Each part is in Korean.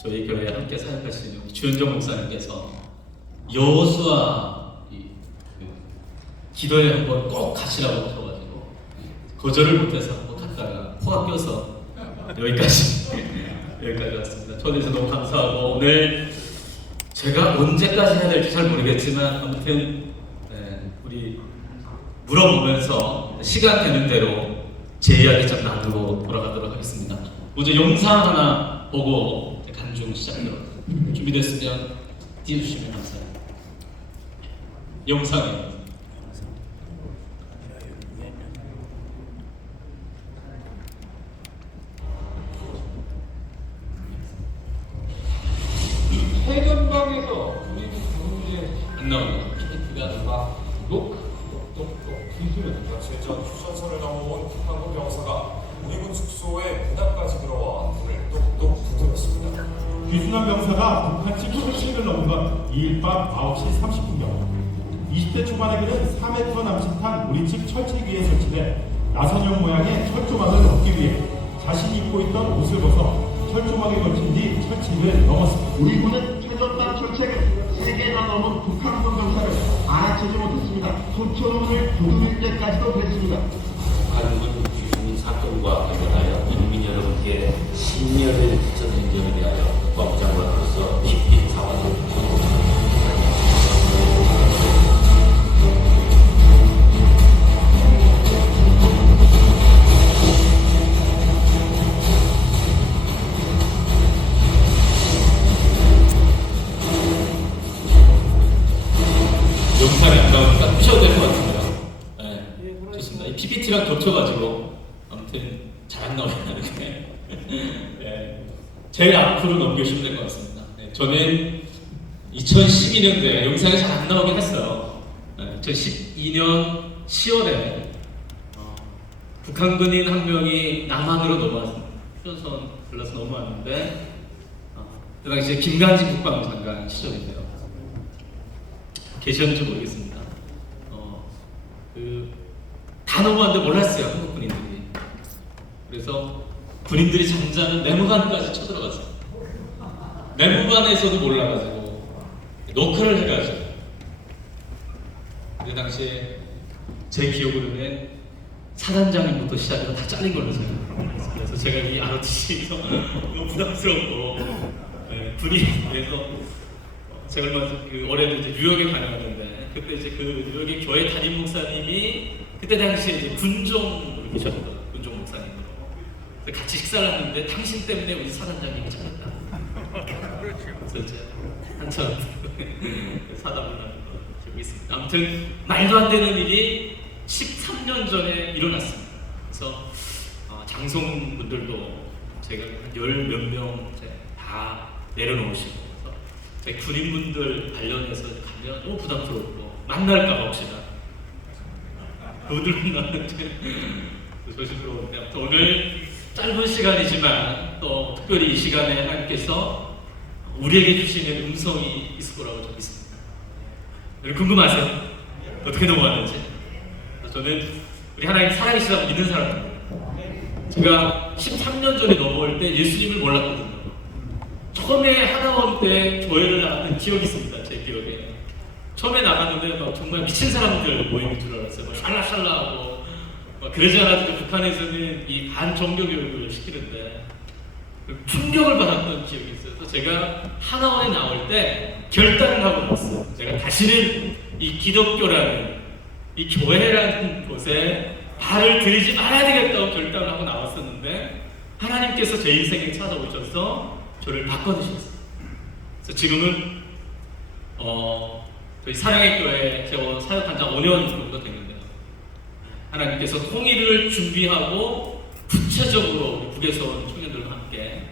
저희 교회에 함께 사역하시는 주현정 목사님께서 여호수아 기도회 한번 꼭 가시라고 하셔가지고 거절을 못해서 한번 갔다가 코가 껴서 여기까지 왔습니다. 초대해서 너무 감사하고, 오늘 제가 언제까지 해야 될지 잘 모르겠지만 아무튼 우리 물어보면서 시간 되는 대로 제 이야기 좀 나누고 돌아가도록 하겠습니다. 먼저 영상 하나 보고 간증 시작하도록 준비됐으면 띄워주시면 감사합니다. 영상이요. 세전방에서 우리 교회에 안 나옵니다. PPT가 막 녹 기술을 제전 휴전선을 넘어온 북한군 병사가 우리 군 숙소에 문앞까지 들어와 문을 똑똑 두드렸습니다. 귀순한 병사가 북한 측 철책을 넘은 건 2일 밤 9시 30분경 20대 초반의 그는 4m 남짓한 우리 측 철책 위에 설치된 나선형 모양의 철조망을 넘기 위해 자신이 입고 있던 옷을 벗어 철조망에 걸친 뒤 철책을 넘었습니다. 우리 군은 최전방 철책을 3개나 넘은 북한군 병사를 알아채지 못했습니다. 소초문을 두드릴 때까지도 그랬습니다. 북한군 귀순 사건과 관련하여 인민 여러분께 신념을 끼쳐드린 점에 대하여 국방부 장관으로서 깊이 사과를 드립니다. 영상이 안 나오니까 푸셔도 될 것 같습니다. 네, 좋습니다. 이 PPT랑 겹쳐가지고 아무튼 잘 안 나오긴 하는데 네, 제일 앞으로 넘겨주시면 될 것 같습니다. 네, 저는 2012년도에 영상이 잘 안 나오긴 했어요. 2012년 10월에 북한군인 한 명이 남한으로 넘어왔습니다. 휴전선 불러서 넘어왔는데 그 당시에 김관진 국방부 장관 시절인데요. 계셨는지 모르겠습니다. 다 넘어왔는데 몰랐어요, 한국 군인들이. 그래서 군인들이 잠자는 내무반까지 쳐들어갔어요. 내무반에서도 몰라가지고 노크를 해가지고, 그 당시에 제 기억으로는 사단장님부터 시작해서 다 잘린 걸로 생각해요. 그래서 제가 이 ROTC에서 너무 부담스럽고, 군인에서 제가 얼마 전 올해도 이제 뉴욕에 다녀왔는데, 그때 이제 그 뉴욕의 교회 담임 목사님이 그때 당시에 이제 군종으로 계셨거든요. 군종 목사님으로. 그래서 같이 식사를 하는데 당신 때문에 우리 사단장님이 잘렸다. 그래서 이제 한참 사담을 나눈 거 기억이 있습니다. 아무튼 말도 안 되는 일이 13년 전에 일어났습니다. 그래서 장성분들도 제가 한 열 몇 명 다 내려놓으시고, 저희 군인분들 관련해서 가면 너무 부담스럽고 만날까 봐 혹시나 그분들 만났는데 조심스러운데, 아무튼 오늘 짧은 시간이지만 또 특별히 이 시간에 하나님께서 우리에게 주시는 음성이 있을 거라고 저는 믿습니다. 여러분 궁금하세요? 어떻게 넘어왔는지? 저는 우리 하나님 살아계시다고 믿는 사람입니다. 제가 13년 전에 넘어올 때 예수님을 몰랐거든요. 처음에 하나원 때 교회를 나갔던 기억이 있습니다. 제 기억에 처음에 나갔는데 막 정말 미친 사람들 모임인 줄 알았어요. 막 샬라샬라하고 막 그러지 않아도 북한에서는 이 반종교 교육을 시키는데 충격을 받았던 기억이 있어요. 그래서 제가 하나원에 나올 때 결단을 하고 나왔어요. 제가 다시는 이 기독교라는 이 교회라는 곳에 발을 들이지 말아야 되겠다고 결단을 하고 나왔었는데, 하나님께서 제 인생에 찾아오셔서 저를 바꿔주셨어요. 그래서 지금은 저희 사랑의 교회 제가 사역한 지 5년 정도 됐는데요. 하나님께서 통일을 준비하고 구체적으로 북에서 온 청년들과 함께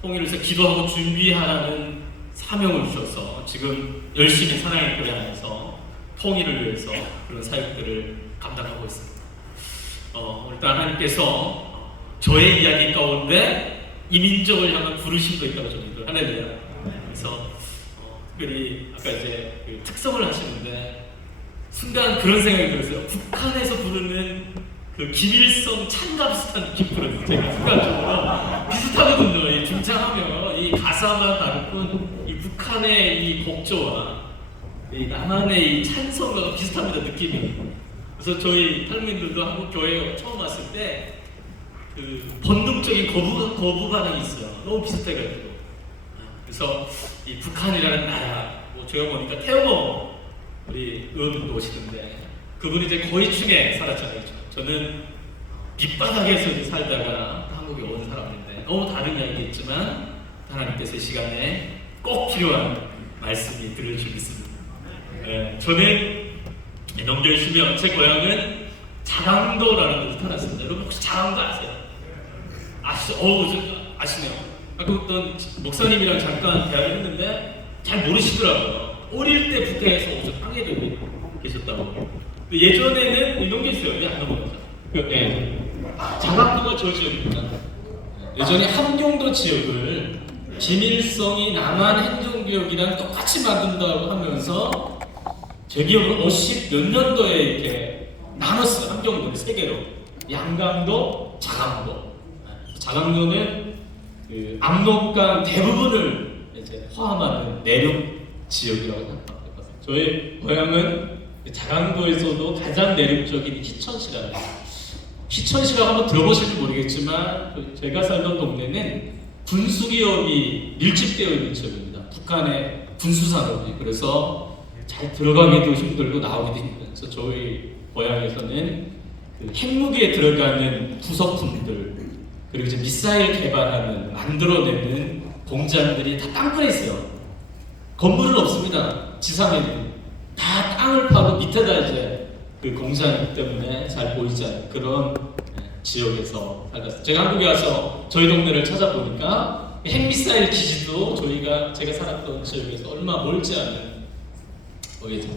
통일을 위해서 기도하고 준비하라는 사명을 주셔서 지금 열심히 사랑의 교회 안에서 통일을 위해서 그런 사역들을 감당하고 있습니다. 일단 하나님께서 저의 이야기 가운데 이민족을 향한 부르심도 있다고 저는 믿어요. 할렐루야. 그래서 특별히 아까 이제 그 특성을 하시는데 순간 그런 생각이 들었어요. 북한에서 부르는 그 김일성 찬가 비슷한 느낌 들어요. 제가 순간적으로 비슷하거든요. 이 중창하면 이 가사만 다를 뿐 이 북한의 이 곡조와 이 남한의 이 찬성과 비슷합니다. 느낌이. 그래서 저희 탈북민들도 한국 교회에 처음 왔을 때 그 본능적인 거부 반응이 있어요. 너무 비슷해가지고. 그래서 이 북한이라는 나라, 뭐 제가 보니까 태영호 우리 의원님도 오시던데 그분이 이제 고위층에 살았잖아요. 저는 밑바닥에서 이제 살다가 한국에 온 사람인데 너무 다른 이야기겠지만 하나님께서 이 시간에 꼭 필요한 말씀이 들려주고 있습니다. 저는 농경시면 제 고향은 자강도라는 곳에 살았습니다. 여러분 혹시 자강도 아세요? 아시죠? 아시네요. 아까 어떤 목사님이랑 잠깐 대화를 했는데 잘 모르시더라고요. 어릴 때 북한에서 오셔서 항해를 계셨다고. 예전에는 이런 게 있어요. 왜 안 넘어가죠? 자강도가 저 지역입니다. 예전에 함경도 지역을 김일성이 남한 행정구역이랑 똑같이 만든다고 하면서 제 기억으로 50 몇 년도에 이렇게 나눴어요. 함경도를 세 개로. 양강도, 자강도. 자강도는 그 압록강 대부분을 이제 포함하는 내륙 지역이라고 생각합니다. 저희 고향은 자강도에서도 가장 내륙적인 희천시라는 희천시라고 한번 들어보실지 모르겠지만 제가 살던 동네는 군수기업이 밀집되어 있는 지역입니다. 북한의 군수산업이. 그래서 잘 들어가기도 힘들고 나오기도 힘들어요. 그래서 저희 고향에서는 그 핵무기에 들어가는 부속품들 그리고 이제 미사일 개발하는 만들어내는 공장들이 다 땅굴에 있어요. 건물은 없습니다. 지상에는 다 땅을 파고 밑에다 이제 그 공장이기 때문에 잘 보이지 않는 그런 지역에서 살았어요. 제가 한국에 와서 저희 동네를 찾아보니까 핵미사일 기지도 제가 살았던 지역에서 얼마 멀지 않은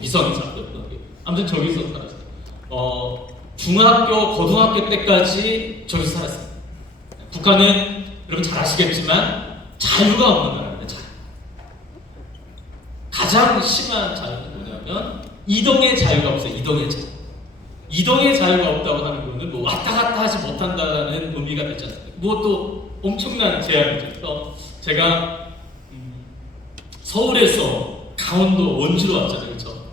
위성이 잡혔던 아무튼 저기서 살았어요. 중학교, 고등학교 때까지 저기서 살았어요. 북한은 여러분 잘 아시겠지만 자유가 없는 나라입니다. 가장 심한 자유는 뭐냐면 이동의 자유가 없어요. 이동의 자유. 이동의 자유가 없다고 하는 거는 뭐 왔다 갔다 하지 못한다는 의미가 되지 않습니까? 그것도 엄청난 제한이죠. 그래서 제가 서울에서 강원도 원주로 왔잖아요. 그렇죠?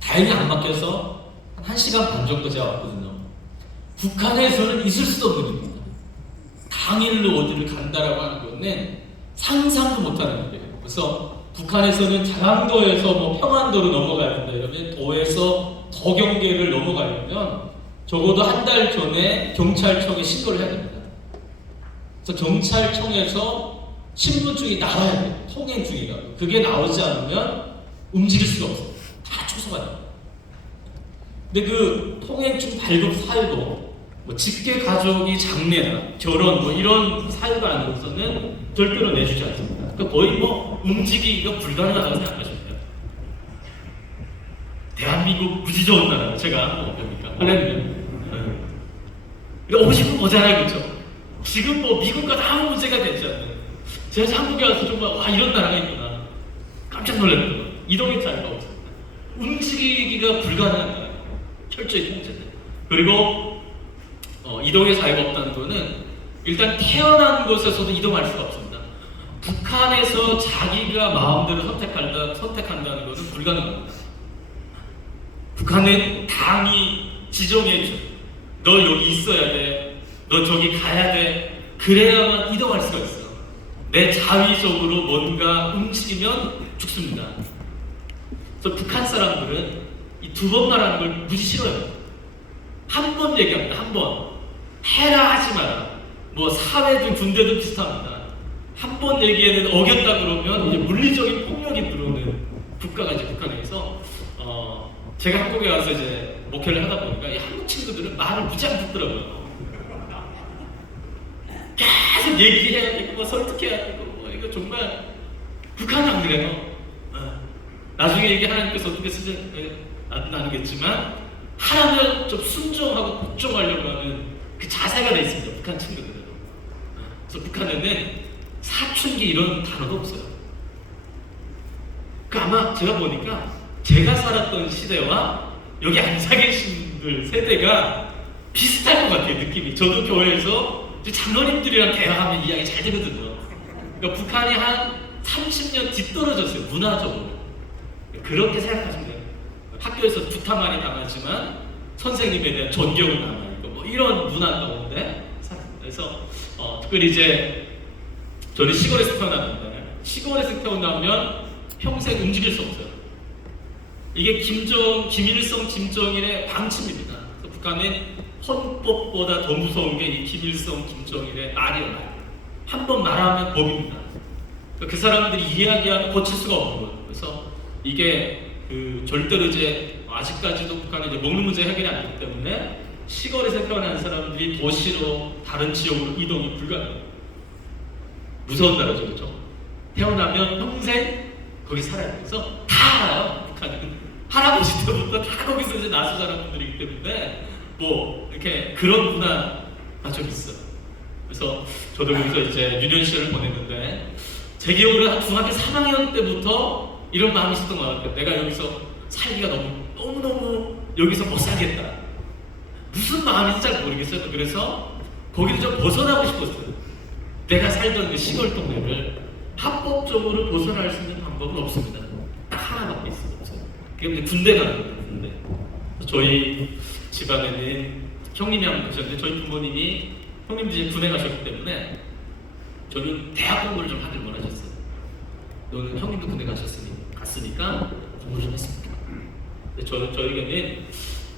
다행히 안 막혀서 한 1시간 반 정도 제가 왔거든요. 북한에서는 있을 수도 없는 일입니다. 당일로 어디를 간다라고 하는 거는 상상도 못하는 일이에요. 그래서 북한에서는 자강도에서 뭐 평안도로 넘어가야 된다 이러면 도에서 더 경계를 넘어가려면 적어도 한 달 전에 경찰청에 신고를 해야 됩니다. 그래서 경찰청에서 신분증이 나와야 돼요. 통행증이가. 그게 나오지 않으면 움직일 수가 없어요. 다 초소가 됩니다. 근데 그 통행증 발급 사유도 뭐 직계 가족이 장례나 결혼 뭐 이런 사유가 아니고서는 절대로 내주지 않습니다. 그러니까 거의 뭐 움직이기가 불가능하다고 생각하시면 돼요. 대한민국 무지 좋은 나라 제가 뭐 뭡니까? 할렐루야. 오고 싶으면 오잖아요, 그렇죠? 지금 뭐 미국과 아무 문제가 되지 않는. 제가 한국에 와서 정말 와 이런 나라가 있구나 깜짝 놀랐거든요. 이동의 자유가 없습니다. 움직이기가 불가능한 나라. 철저히 통제돼. 그리고 이동의 자유가 없다는 거는 일단 태어난 곳에서도 이동할 수가 없습니다. 북한에서 자기가 마음대로 선택한다는 것은 불가능합니다. 북한은 당이 지정해줘. 너 여기 있어야 돼. 너 저기 가야 돼. 그래야만 이동할 수가 있어요. 내 자위적으로 뭔가 움직이면 죽습니다. 그래서 북한 사람들은 이 두 번 말하는 걸 무지 싫어요. 한 번 얘기합니다. 한 번. 해라 하지 마라. 뭐 사회든 군대든 비슷합니다. 한 번 얘기에는 어겼다 그러면 이제 물리적인 폭력이 들어오는 국가가 이제 북한에서 제가 한국에 와서 이제 목회를 하다 보니까 이 한국 친구들은 말을 무지 안 듣더라고요. 계속 얘기해야 되고 뭐 설득해야 되고 뭐 이거 정말 북한은 안 그래요. 나중에 이게 하나님께서 어떻게 쓰지 나누겠지만 하나면 좀 순종하고 복종하려고 하는 그 자세가 돼 있습니다. 북한 친구들은. 그래서 북한에는 사춘기 이런 단어도 없어요. 그 아마 제가 보니까 제가 살았던 시대와 여기 앉아 계신 분들 세대가 비슷할 것 같아요, 느낌이. 저도 교회에서 이제 장로님들이랑 대화하면 이야기 잘 되거든요. 그러니까 북한이 한 30년 뒤떨어졌어요, 문화적으로. 그렇게 생각하시면 돼요. 학교에서 부탁 많이 당하지만 선생님에 대한 존경은 남아있고 뭐 이런 문화 가운데 살았습니다. 그래서 특별히 이제 저는 시골에서 태어났는데 시골에서 태어나면 평생 움직일 수 없어요. 이게 김일성, 김정일의 방침입니다. 그래서 북한은 헌법보다 더 무서운 게 이 김일성, 김정일의 말이에요, 말. 한 번 말하면 법입니다. 그 사람들이 이야기하면 고칠 수가 없는 거예요. 그래서 이게 절대로 이제 아직까지도 북한은 이제 먹는 문제 해결이 안 되기 때문에 시골에서 태어난 사람들이 도시로 다른 지역으로 이동이 불가능해요. 무서운 나라죠, 그렇죠? 태어나면 평생 거기 살아야 돼서 다 알아요. 북한은 할아버지 때부터 다 거기서 이제 나서 자란 분들이기 때문에 뭐 이렇게 그런 문화가 좀 있어요. 그래서 저도 여기서 이제 유년 시절을 보냈는데 제 기억으로 한 중학교 3학년 때부터 이런 마음이 있었던 것 같아요. 내가 여기서 살기가 너무너무 여기서 못 살겠다. 무슨 마음인지 잘 모르겠어요. 그래서 거기를 좀 벗어나고 싶었어요. 내가 살던 그 시골 동네를 합법적으로 벗어날 수 있는 방법은 없습니다. 딱 하나밖에 없어요. 그게 이제 군대 가는 거예요. 군대. 저희 집안에는 형님이 한 분 계셨는데 저희 부모님이 형님들이 군에 가셨기 때문에 저는 대학 공부를 좀 하길 원하셨어요. 너는 형님도 군대 갔으니까 공부를 좀 했습니다. 근데 저에게는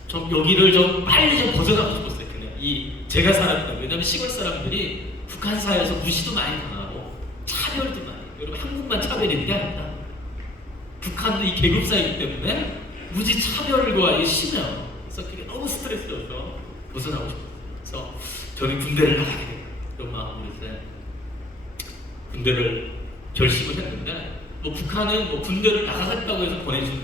좀 여기를 좀 빨리 좀 벗어나고 싶었어요. 그냥 제가 살았던, 왜냐면 시골 사람들이 북한 사회에서 무시도 많이 당하고 차별도 많이. 여러분 한국만 차별이 있는 게 아닙니다. 북한도 이 계급 사회이기 때문에 무지 차별과 이 심해요. 그래서 그게 너무 스트레스여서 벗어나고 싶어요. 그래서 저는 군대를 나가게 돼요. 그런 마음으로 이제 군대를 결심을 했는데 뭐 북한은 뭐 군대를 나가겠다고 해서 보내주는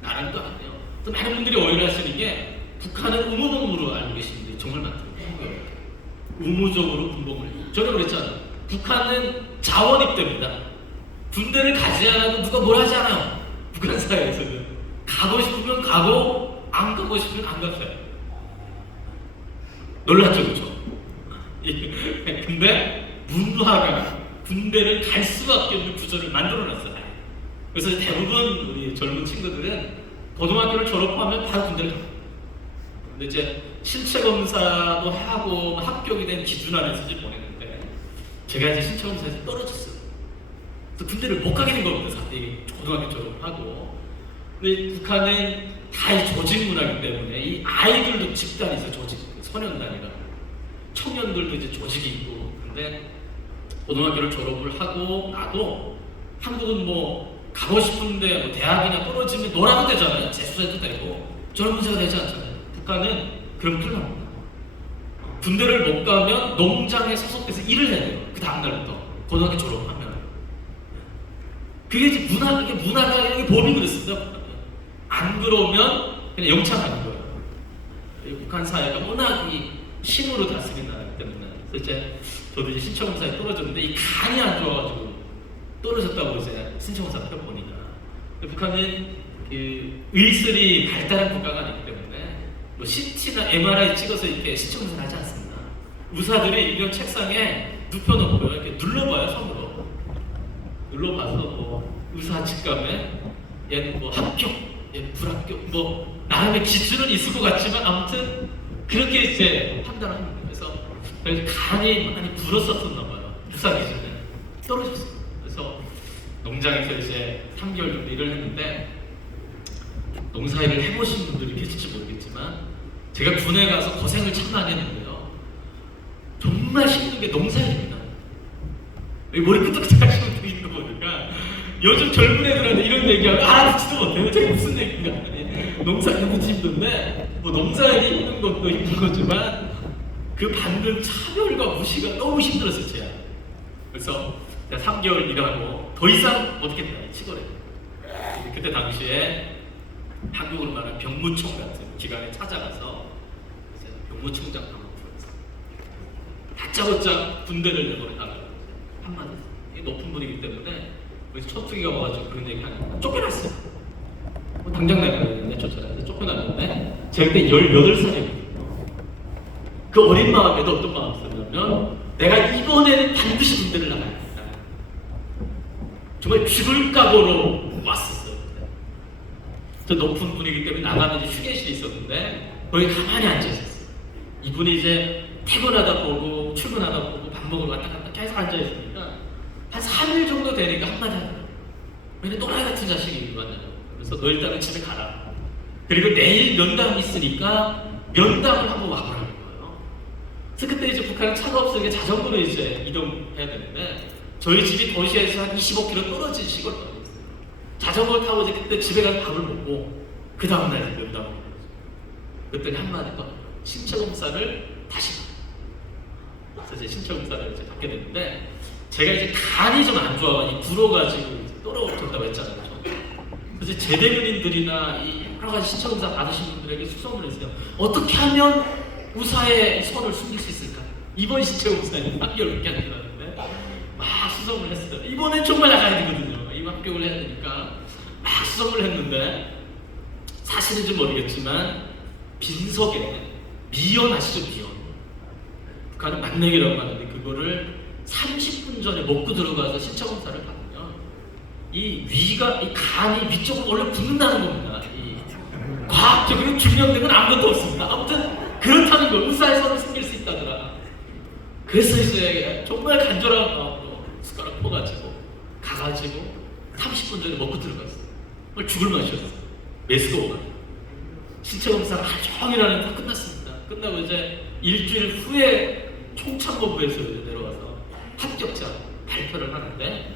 나라도 아니에요. 또 많은 분들이 오해를 하시는 게 북한은 의무복무로 알고 계시는데 정말 많더라고요. 의무적으로 군복무를 해요. 저는 그랬잖아요. 북한은 자원 입대입니다. 군대를 가지 않아도 누가 뭘 하지 않아요. 북한 사회에서는 가고 싶으면 가고 안 가고 싶으면 안 갔어요. 놀랐죠, 그렇죠? 근데 문화가 군대를 갈 수밖에 없는 구조를 만들어놨어요. 그래서 대부분 우리 젊은 친구들은 고등학교를 졸업하면 바로 군대를 가요. 근데 이제 신체 검사도 하고 합격이 된 기준 안에서 이제 보내는데 제가 이제 신체 검사에서 떨어졌어요. 그래서 군대를 못 가게 된 겁니다. 고등학교 졸업하고. 근데 북한은 다 이 조직 문화이기 때문에 이 아이들도 집단이 있어요. 조직, 소년단이라고. 청년들도 이제 조직이 있고. 근데 고등학교를 졸업을 하고 나도 한국은 뭐 가고 싶은데 뭐 대학이나 떨어지면 놀아도 되잖아요. 재수해도 되고 저런 문제가 되지 않잖아요. 북한은 그럼 큰일 납니다. 군대를 못 가면 농장에 소속돼서 일을 해야 돼요. 그 다음날부터 고등학교 졸업하면. 그게 이제 문화가 이게 법이 그랬습니다. 안 그러면 그냥 영창하는 거예요. 북한 사회가 워낙 이 신으로 다스린 나라이기 때문에. 그래서 이제 저도 이제 신체검사에 떨어졌는데 이 간이 안 좋아가지고 떨어졌다고 이제 신체검사를 해보니까. 북한은 그 의술이 발달한 국가가 아니기 때문에 뭐 CT나 MRI 찍어서 이렇게 신체검사를 하지 않습니다. 의사들이 이런 책상에 눕혀놓고요. 이렇게 눌러봐요, 손으로. 눌러봐서 뭐 의사 직감에 얘는 뭐 합격, 얘는 불합격, 뭐 나름의 기준은 있을 것 같지만 아무튼 그렇게 이제 판단을 합니다. 그래서 간이 많이 불었었나 봐요. 유사 기준에 떨어졌어요. 그래서 농장에서 이제 3개월 정도 일을 했는데 농사일을 해보신 분들이 계실지 모르겠지만 제가 군에 가서 고생을 참 많이 했는데요. 정말 힘든 게 농사일입니다. 머리 끄덕끄덕 하시는 분이 있는 거 보니까 요즘 젊은 애들한테 이런 얘기하면 알아듣지도 못해요. 저게 무슨 얘기인가. 농사일이 무지 힘든데 뭐 농사일이 힘든 것도 힘든 거지만 그 받는 차별과 무시가 너무 힘들었어요, 제가. 그래서 제가 3개월 일하고 더 이상 못하겠다, 시골에. 그때 당시에 한국으로 말하는 병무청 같은 기관에 찾아가서 병무청장 한번 불렀어요. 다짜고짜 군대를 내보내달라고 한마디. 이게 높은 분이기 때문에 초특이가 와가지고 그런 얘기 하니까 쫓겨났어요. 당장 나가야 되는데 쫓겨났는데 제가 그때 18살이거든요. 그 어린 마음에도 어떤 마음이 있었냐면 내가 이번에는 반드시 군대를 나가야겠다. 정말 죽을 각오로 왔었어요. 저 높은 분이기 때문에 나가면 이제 휴게실이 있었는데 거기 가만히 앉아 있었어요. 이분이 이제 퇴근하다 보고 출근하다 보고 밥 먹으러 왔다 갔다 계속 앉아 있으니까 한 3일 정도 되니까 한마디 하더라고요. 왜냐 또라이 같은 자식이 왔냐고. 그래서 너 일단은 집에 가라. 그리고 내일 면담이 있으니까 면담을 한번 와보라는 거예요. 그래서 그때 이제 북한은 차가 없으니까 자전거로 이제 이동해야 되는데 저희 집이 도시에서 한 25km 떨어진 시골이었어요. 자전거를 타고 이제 그때 집에 가서 밥을 먹고 그 다음날 면담을 했어요. 그랬더니 한마디가 신체검사를 다시 그래서 제 신체검사를 이제 받게 됐는데 제가 이제 간이 좀 안 좋아가지고 불어가지고 이제 떨어졌다고 했잖아요. 그래서 제대군인들이나 이 여러 가지 신체검사 받으신 분들에게 수소문을 했어요. 어떻게 하면 우사의 손을 숨길 수 있을까? 이번 신체검사는 합격을 하게 되는데 막 수소문을 했어요. 이번엔 정말 나가야 되거든요. 이 합격을 해야 되니까 막 수소문을 했는데 사실인지 모르겠지만 빈석에 미연 아시죠? 미연. 북한은 만내기라고 하는데 그거를 30분 전에 먹고 들어가서 신체검사를 받으면 이 위가, 이 간이 위쪽으로 원래 붓는다는 겁니다. 이 과학적으로 증명된 건 아무것도 없습니다. 아무튼 그렇다는 걸 우사의 손을 숨길 수 있다더라. 그래서 이제 정말 간절한 마음으로 숟가락 퍼가지고 가가지고 30분 전에 먹고 들어갔어요. 정말 죽을 맛이었어요. 메스도가 신체검사가 하루 종일 하는데 다 끝났습니다. 끝나고 이제 일주일 후에 총참모부에서 내려와서 합격자 발표를 하는데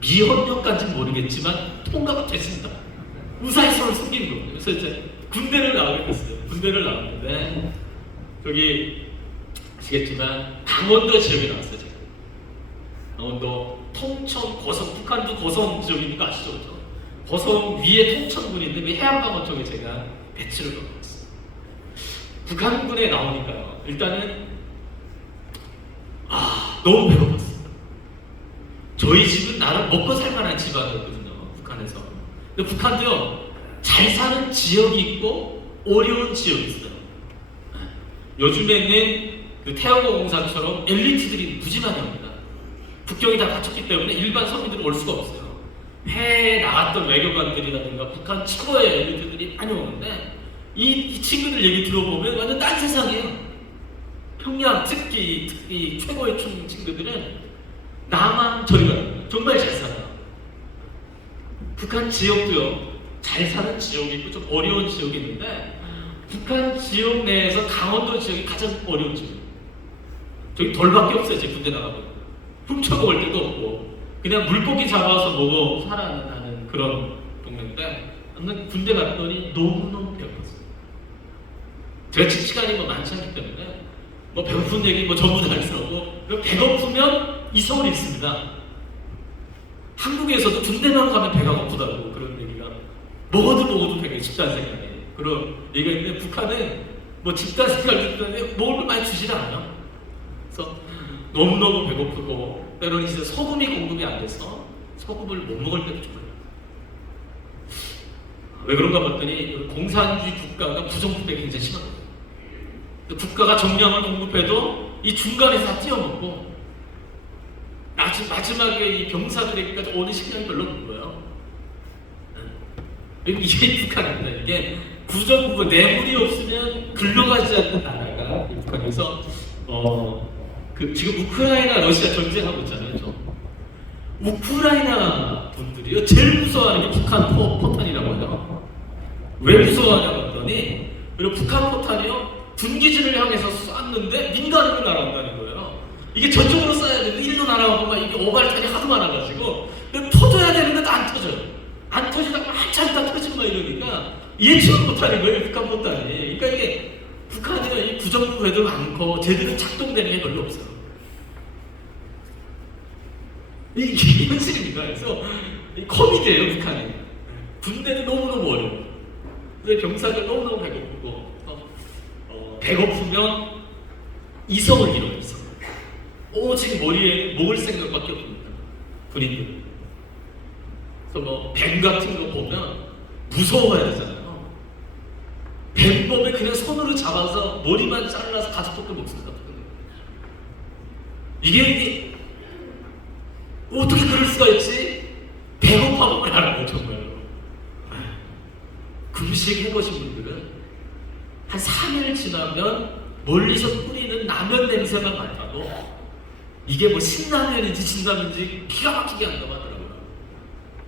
미협력까지는 모르겠지만 통과가 됐습니다. 우사의 손을 숨긴 거예요. 그래서 이제 군대를 나오게 됐어요. 군대를 나왔는데 저기 아시겠지만 강원도 지역에 나왔어요. 제가 강원도 통천, 고성, 북한도 고성 지역 있는 거 아시죠? 그죠? 고성 위에 통천군이 있는데 그 해안강원 쪽에 제가 배치를 넣었어요. 북한군에 나오니까요. 일단은 너무 배고팠어요. 저희 집은 나름 먹고 살만한 집안이었거든요. 북한에서. 근데 북한도요. 잘 사는 지역이 있고 어려운 지역이 있어요. 요즘에는 그 태양광 공사처럼 엘리트들이 무지 많이 옵니다. 국경이 다 닫혔기 때문에 일반 서민들은 올 수가 없어요. 해외에 나갔던 외교관들이라든가 북한 최고의 엘리트들이 많이 오는데 이 친구들 얘기 들어보면 완전 딴 세상이에요. 평양 특히 최고의 친구들은 남한 저리 가요. 정말 잘 살아요. 북한 지역도요. 잘 사는 지역이 있고 좀 어려운 지역이 있는데 북한 지역 내에서 강원도 지역이 가장 어려운 지역이에요. 저기 돌밖에 없어요. 제 군대 나가면 훔쳐먹을 데도 없고 그냥 물고기 잡아서 먹어 살아나는 그런 동네인데 아무튼 군대 갔더니 너무너무 배고팠어요. 제가 집 시간이 뭐 많지 않기 때문에 뭐 배고픈 얘기 뭐 전부 다 할 수 없고 배고프면 이성을 잃습니다. 한국에서도 군대만 가면 배가 고프다고 그런 얘기가 먹어도 배가 집단 생활이 그런 얘기가 있는데 북한은 뭐 집단 생활을 듣는데 먹을 걸 많이 주질 않아요. 그래서 너무너무 배고프고 때로는 이제 소금이 공급이 안 돼서 소금을 못 먹을 때도 좀 많아요. 왜 그런가 봤더니 공산주의 국가가 부정부패가 굉장히 심합니다. 국가가 정량을 공급해도 이 중간에서 다 띄어먹고 마지막에 이 병사들에게까지 오는 식량이 별로 없는 거예요. 이게 북한입니다. 이게 구정부가 뇌물이 없으면 굴러가지 않는 나라가 북한에서 지금 우크라이나 러시아 전쟁하고 있잖아요. 우크라이나 분들이요 제일 무서워하는 게 북한 포탄이라고 해요. 왜 무서워하냐고 했더니 그리고 북한 포탄이요 분기지를 향해서 쐈는데 민간으로 날아온다는 거예요. 이게 저쪽으로 쏴야 되는데 일로 날아오고 막 이게 오발탄이 하도 많아가지고 터져야 되는데도 안 터져요. 안 터지다가 한참 있다 터지고 막 이러니까 예측을 못하는 거예요. 북한 포탄이. 그러니까 이게 북한은 이 구정부에도 많고 제대로 작동되는 게 별로 없어요. 이게 현실입니다. 그래서 코미디예요 북한이. 군대는 너무너무 어려워. 근데 병사들 너무너무 배고프고 배고프면 이성을 잃어요. 이성. 오직 머리에 먹을 생각밖에 없습니다. 군인들. 그래서 뭐 뱀 같은 거 보면 무서워야 되잖아요. 뱀 대범에 그냥 손으로 잡아서 머리만 잘라서 가죽볶음 먹습니다. 이게 어떻게 그럴 수가 있지? 배고파 먹으면 알아요, 정말로. 금식 해보신 분들은 한 3일 지나면 멀리서 뿌리는 라면 냄새만 맡아도 이게 뭐 신라면인지 진라면인지 기가 막히게 한다고 하더라고요.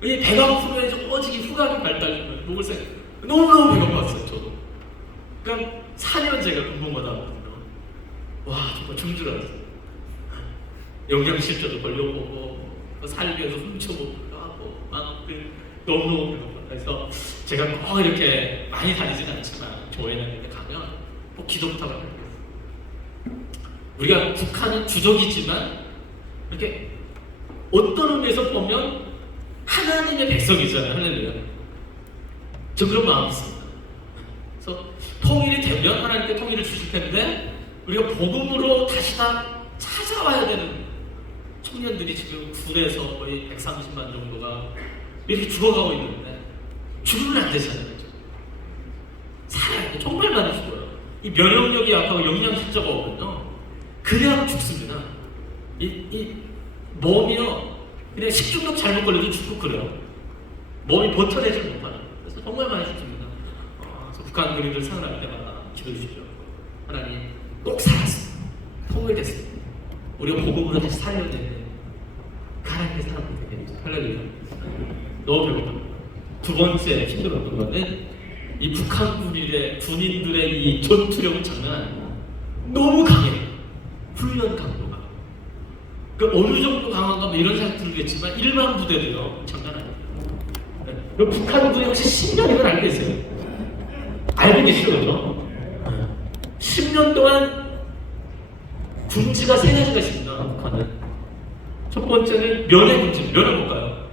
이 배가 고프면 좀 오지게 후각이 발달되면 먹을 생각 너무너무 배고팠어요, 저도. 그러니까 4년 제가 군복마다 왔거든요. 와, 정말 중주라서 영양실조도 걸려보고 살면서 훔쳐보기도 하고 막 너무너무 배고파. 그래서 제가 꼭 이렇게 많이 다니지는 않지만 교회나 데 가면 꼭 기도 부탁을 해요. 우리가 북한은 주적이지만 이렇게 어떤 의미에서 보면 하나님의 백성이잖아요. 할렐루야. 저 그런 마음이 있습니다. 그래서 통일이 되면 하나님께 통일을 주실 텐데 우리가 복음으로 다시 다 찾아와야 되는 청년들이 지금 군에서 거의 130만 정도가 이렇게 죽어가고 있는데 죽으면 안 되잖아요. 살아야 돼. 정말 많이 죽어요. 이 면역력이 약하고 영양실조가 오거든요. 그냥 죽습니다. 이 몸이요, 그냥 식중독 잘못 걸려도 죽고 그래요. 몸이 버텨내지 못하는. 그래서 정말 많이 죽습니다. 그래서 북한 그리들 생각할 때마다 기도해 주십시오. 하나님 꼭 살았습니다. 통일됐습니다. 우리가 복음으로 다시 살려야 되는 그 하나님의 사람들 되게 해주세요. 할렐루야. 너무 배고픕니다. 두 번째 힘들었던 거는 이 북한 군인들의 이 전투력은 장난 아닙니다. 너무 강해요. 훈련 강도가. 그러니까 어느 정도 강한가 뭐 이런 생각 들겠지만 일반 부대도요 장난 아닙니다. 네. 북한군이 혹시 10년이면 알고 계세요? 알고 계시죠, 그죠? 10년 동안 군지가 세 가지가 있습니다. 북한은. 첫 번째는 면회 군지. 면회 볼까요?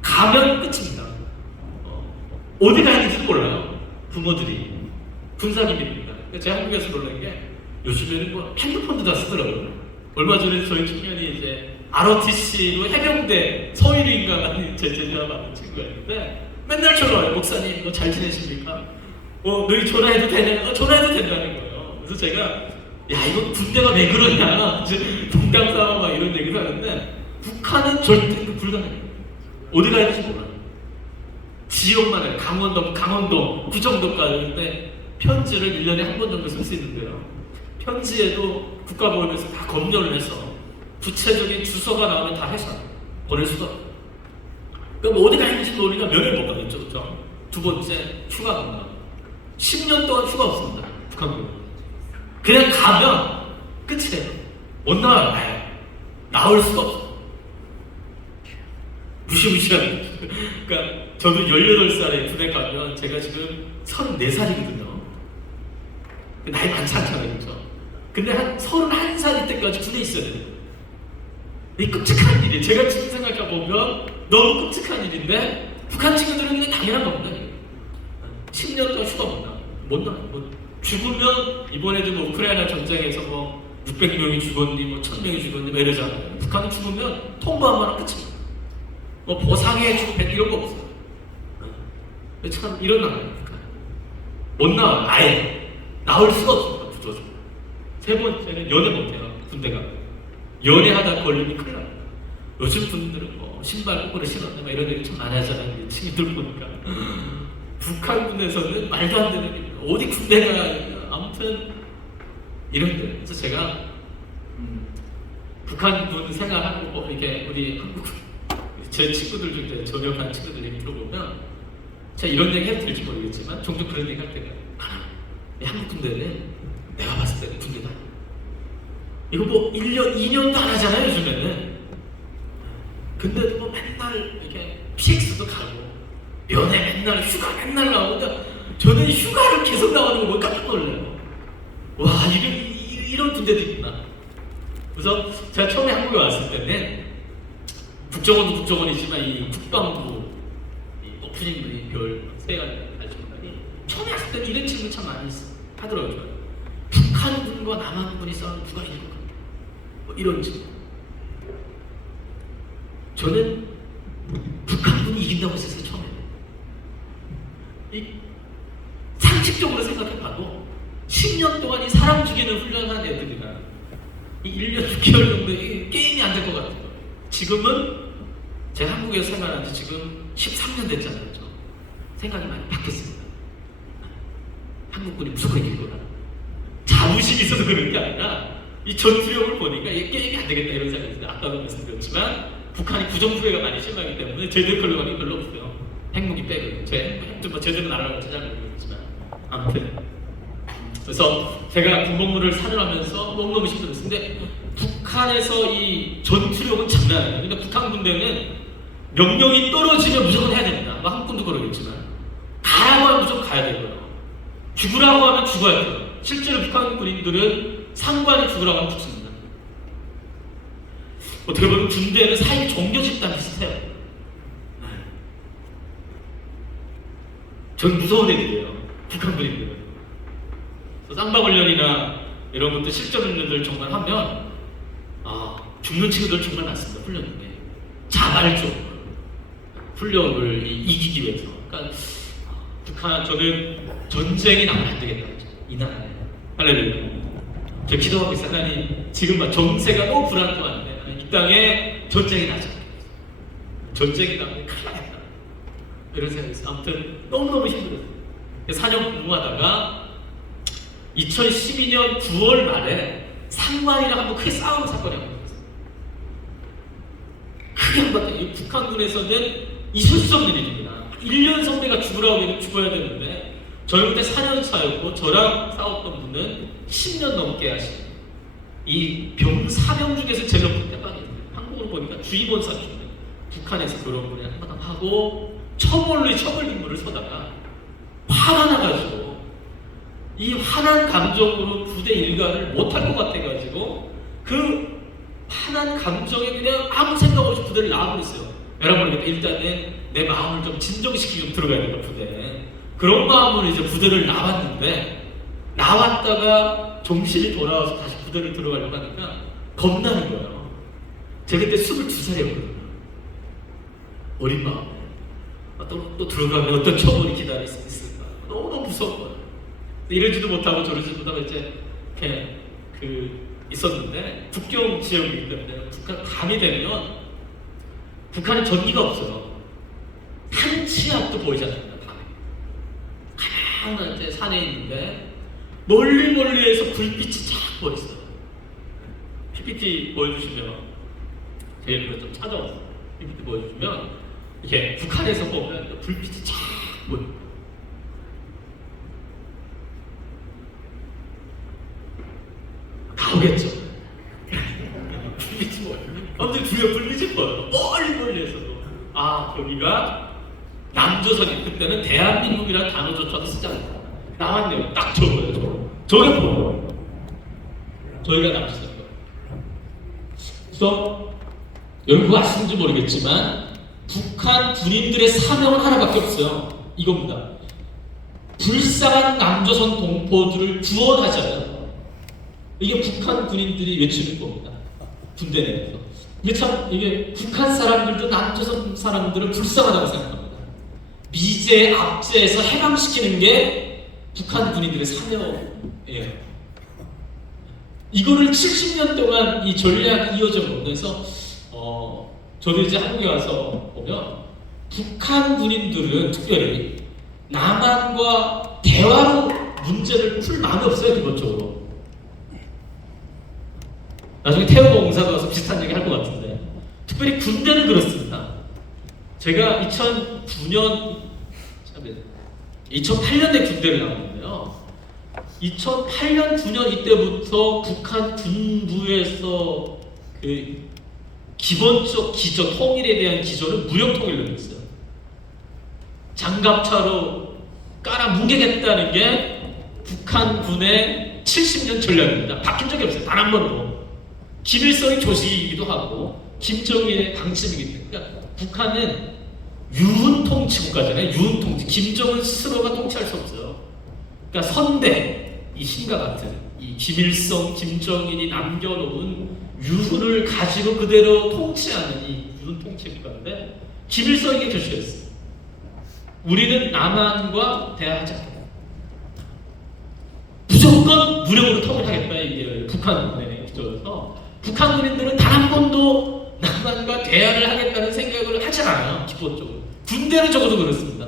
가면 끝입니다. 어디 가야 될지 몰라요. 부모들이. 군사기밀입니다. 제가 한국에서 놀란 게 요즘에는 뭐 핸드폰도 다 쓰더라고요. 얼마 전에 저희 청년이 이제 ROTC로 해병대 서일인가 하는 제 제자 받은 친구가 있는데 맨날 전화해요. 목사님 뭐 잘 지내십니까? 너희 전화해도 되냐? 전화해도 된다는 거예요. 그래서 제가 야 이거 군대가 왜 그러냐? 이제 동당상황 막 이런 얘기를 하는데 북한은 절대 불가능해요. 어디 가야 될지 몰라요. 지역만 해요. 강원도, 그 정도까지. 근데 편지를 1년에 한 번 정도 쓸 수 있는데요. 편지에도 국가보훈에서 다 검열을 해서 구체적인 주소가 나오면 다 해서 보낼 수가 없어요. 그러니까 뭐 어디 가 있는지 모르니까 면회 못 가겠죠. 그렇죠? 두 번째, 휴가 간다. 10년 동안 휴가 없습니다. 북한군. 그냥 가면 끝이에요. 못 나와요. 나올 수가 없어요. 무시무시한. 그러니까 저도 18살에 군에 가면 제가 지금 34살이거든요. 나이 많지 않잖아요. 그렇죠? 근데 한 31살 때까지 군에 있어야 돼요. 이 끔찍한 일이에요. 제가 지금 생각해보면 너무 끔찍한 일인데 북한 친구들은 그냥 당연한 겁니다. 10년 동안 휴가 못 나와요. 뭐 죽으면 이번에도 뭐 우크라이나 전쟁에서 뭐 600명이 죽었니 뭐 1000명이 죽었니 뭐 이러잖아요. 북한은 죽으면 통보 한 번 하면 끝입니다. 뭐 보상해주고 이런 거 없어요. 참 이런 나라예요. 못 나와요. 아예 나올 수가 없습니다. 구조적으로. 세 번째는 연애 못해요. 군대가 연애하다 걸리면 큰일 납니다. 요즘 분들은 뭐 신발 거꾸로 신었네 막 이런 얘기 참 많이 하잖아요. 친구들 보니까 북한 군에서는 말도 안 되는 일이에요. 어디 군대가 아무튼 이런데. 그래서 제가 북한 군 생활하고 이렇게 우리 한국 제 친구들 중에 전역한 친구들 얘기 들어보면 제가 이런 얘기 해도 될지 모르겠지만 종종 그런 얘기 할 때가 한국 군대는 내가 봤을 때 군대다. 이거 뭐 1년, 2년도 안 하잖아요 요즘에는. 근데도 뭐 맨날 이렇게 PX도 가고 연애 맨날 휴가 맨날 나오는데 저는 휴가를 계속 나오는 거 보고 깜짝 놀라요. 와 이런 군대도 있구나. 그래서 제가 처음에 한국에 왔을 때는 국정원도 국정원이지만 이 국방부 이 오프닝 분이 별세 가지 발전관이 처음에 왔을 때는 이런 질문 참 많이 하더라고요. 북한군과 남한군이 싸우는 누가 이길 것 같아요? 뭐 이런 질문. 저는 북한군이 이긴다고 했었어요 처음에. 이 상식 상식적으로 생각해봐도 10년 동안 이 사람 죽이는 훈련한 애들이나 이 1년 6개월 정도 이 게임이 안 될 것 같아요. 지금은 제가 한국에서 생활한 지 지금 13년 됐잖아요. 저. 생각이 많이 바뀌었습니다. 한국군이 무조건 이길 거다. 자부심이 있어서 그런 게 아니라 이 전투력을 보니까 이게 게임이 안 되겠다 이런 생각이 있어요. 아까도 말씀드렸지만 북한이 구정부대가 많이 심하기 때문에 제대로 걸러가기 별로 없어요. 핵무기 빼고 핵도 제대로 날아갈지 잘 모르겠지만 아무튼 그래서 제가 군복무를 사령하면서 너무너무 힘들었어요. 근데 북한에서 이 전투력은 장난 아니에요. 근데 북한 군대는 명령이 떨어지면 무조건 해야 됩니다. 뭐 한국군도 그러겠지만 가라고 하면 무조건 가야 되고요. 죽으라고 하면 죽어야 돼요. 실제로 북한 군인들은 상관이 죽으라고 하면 죽습니다. 어떻게 보면 군대는 사회 종교 집단 비슷해요. 전 무서운 애들이에요. 북한 군인들은. 쌍방훈련이나 이런 것도 실전 훈련들 정말 하면 죽는 친구들 정말 많습니다. 훈련 중에. 자발적 훈련을 이기기 위해서. 그러니까 북한 저는 전쟁이 나면 안 되겠다. 이 나라에. 할렐루야. 저 기도하고 있어요. 하나님 지금 막 정세가 너무 불안정한데 이 땅에 전쟁이 나죠. 전쟁이 나면 큰일 나겠다. 이런 생각이 있어요. 아무튼 너무너무 힘들었어요. 4년 근무하다가 2012년 9월 말에 상관이랑 한번 크게 싸우는 사건이 한번 있었어요. 크게 한번 봤더니 북한군에서는 있을 수 없는 일입니다. 1년 선배가 죽으라고 해도 죽어야 되는데 저희 그때 4년 차였고 저랑 싸웠던 분은 10년 넘게 하신 이 사병 중에서 제일 높은 대박이에요. 한국으로 보니까 주임원사 중에 북한에서 그런 분이 한번 하고 처벌 근무를 서다가 화가 나가지고 이 화난 감정으로 부대 일과를 못할 것 같아가지고 그 화난 감정에 그냥 아무 생각 없이 부대를 나가고 있어요. 여러분 일단은 내 마음을 좀 진정시키고 좀 들어가야 돼요. 부대에. 그런 마음으로 이제 부대를 나왔는데 나왔다가 정신이 돌아와서 다시 부대를 들어가려고 하니까 겁나는 거예요. 제가 그때 22살이었거든요. 어린 마음에 또 들어가면 어떤 처벌이 기다릴 수 있을까. 너무 무서운 거예요. 이러지도 못하고 저러지도 못하고 이제 이렇게 있었는데 국경 지역이기 때문에 북한 밤이 되면 북한에 전기가 없어요. 한 치 앞도 보이지 않습니다. 밤에 가만한 이제 산에 있는데 멀리에서 불빛이 쫙 보였어요. PPT 보여주시면 제일 그걸 좀 찾아왔어요. PPT 보여주시면 이게 북한에서 보면 불빛이 쫙 보여요. 가오겠죠. 불빛이 뭐예요? 아무튼 주위에 불빛이 보여요. 멀리에서도. 거기가 남조선이 그때는 대한민국이라는 단어조차도 쓰지 않았다. 나왔네요. 딱 저거예요. 저게 보여요. 저희가 남조선이에요. 그래서 여러분 그거 아시는지 모르겠지만 북한 군인들의 사명은 하나밖에 없어요. 이겁니다. 불쌍한 남조선 동포들을 구원하자는 이게 북한 군인들이 외치는 겁니다. 군대 내에서. 이게 참 이게 북한 사람들도 남조선 사람들을 불쌍하다고 생각합니다. 미제 압제에서 해방시키는 게 북한 군인들의 사명이에요. 이거를 70년 동안 이 전략이 이어져 오면서 저도 이제 한국에 와서 보면 북한 군인들은 특별히 남한과 대화로 문제를 풀 마음이 없어요. 기본적으로. 나중에 태호공사가 와서 비슷한 얘기 할 것 같은데 특별히 군대는 그렇습니다. 제가 2008년에 군대를 나왔는데요. 2008년, 9년 이때부터 북한 군부에서 기본적 기조, 통일에 대한 기조는 무력 통일로 됐어요. 장갑차로 깔아 뭉개겠다는 게 북한 군의 70년 전략입니다. 바뀐 적이 없어요. 단 한 번도. 김일성이 조직이기도 하고 김정일의 방침이기 때문에 그러니까 북한은 유훈통치 국가잖아요. 유훈통치. 김정은 스스로가 통치할 수 없어요. 그러니까 선대, 이 신과 같은 이 김일성, 김정일이 남겨놓은 유훈을 가지고 그대로 통치하는 이 유훈통치 국가인데 김일성이 결심했어요. 우리는 남한과 대화하자. 무력으로 통일하겠다 이게 북한군의 기조여서 북한 군인들은 단 한 번도 남한과 대화를 하겠다는 생각을 하지 않아요. 기본적으로 군대는 적어도 그렇습니다.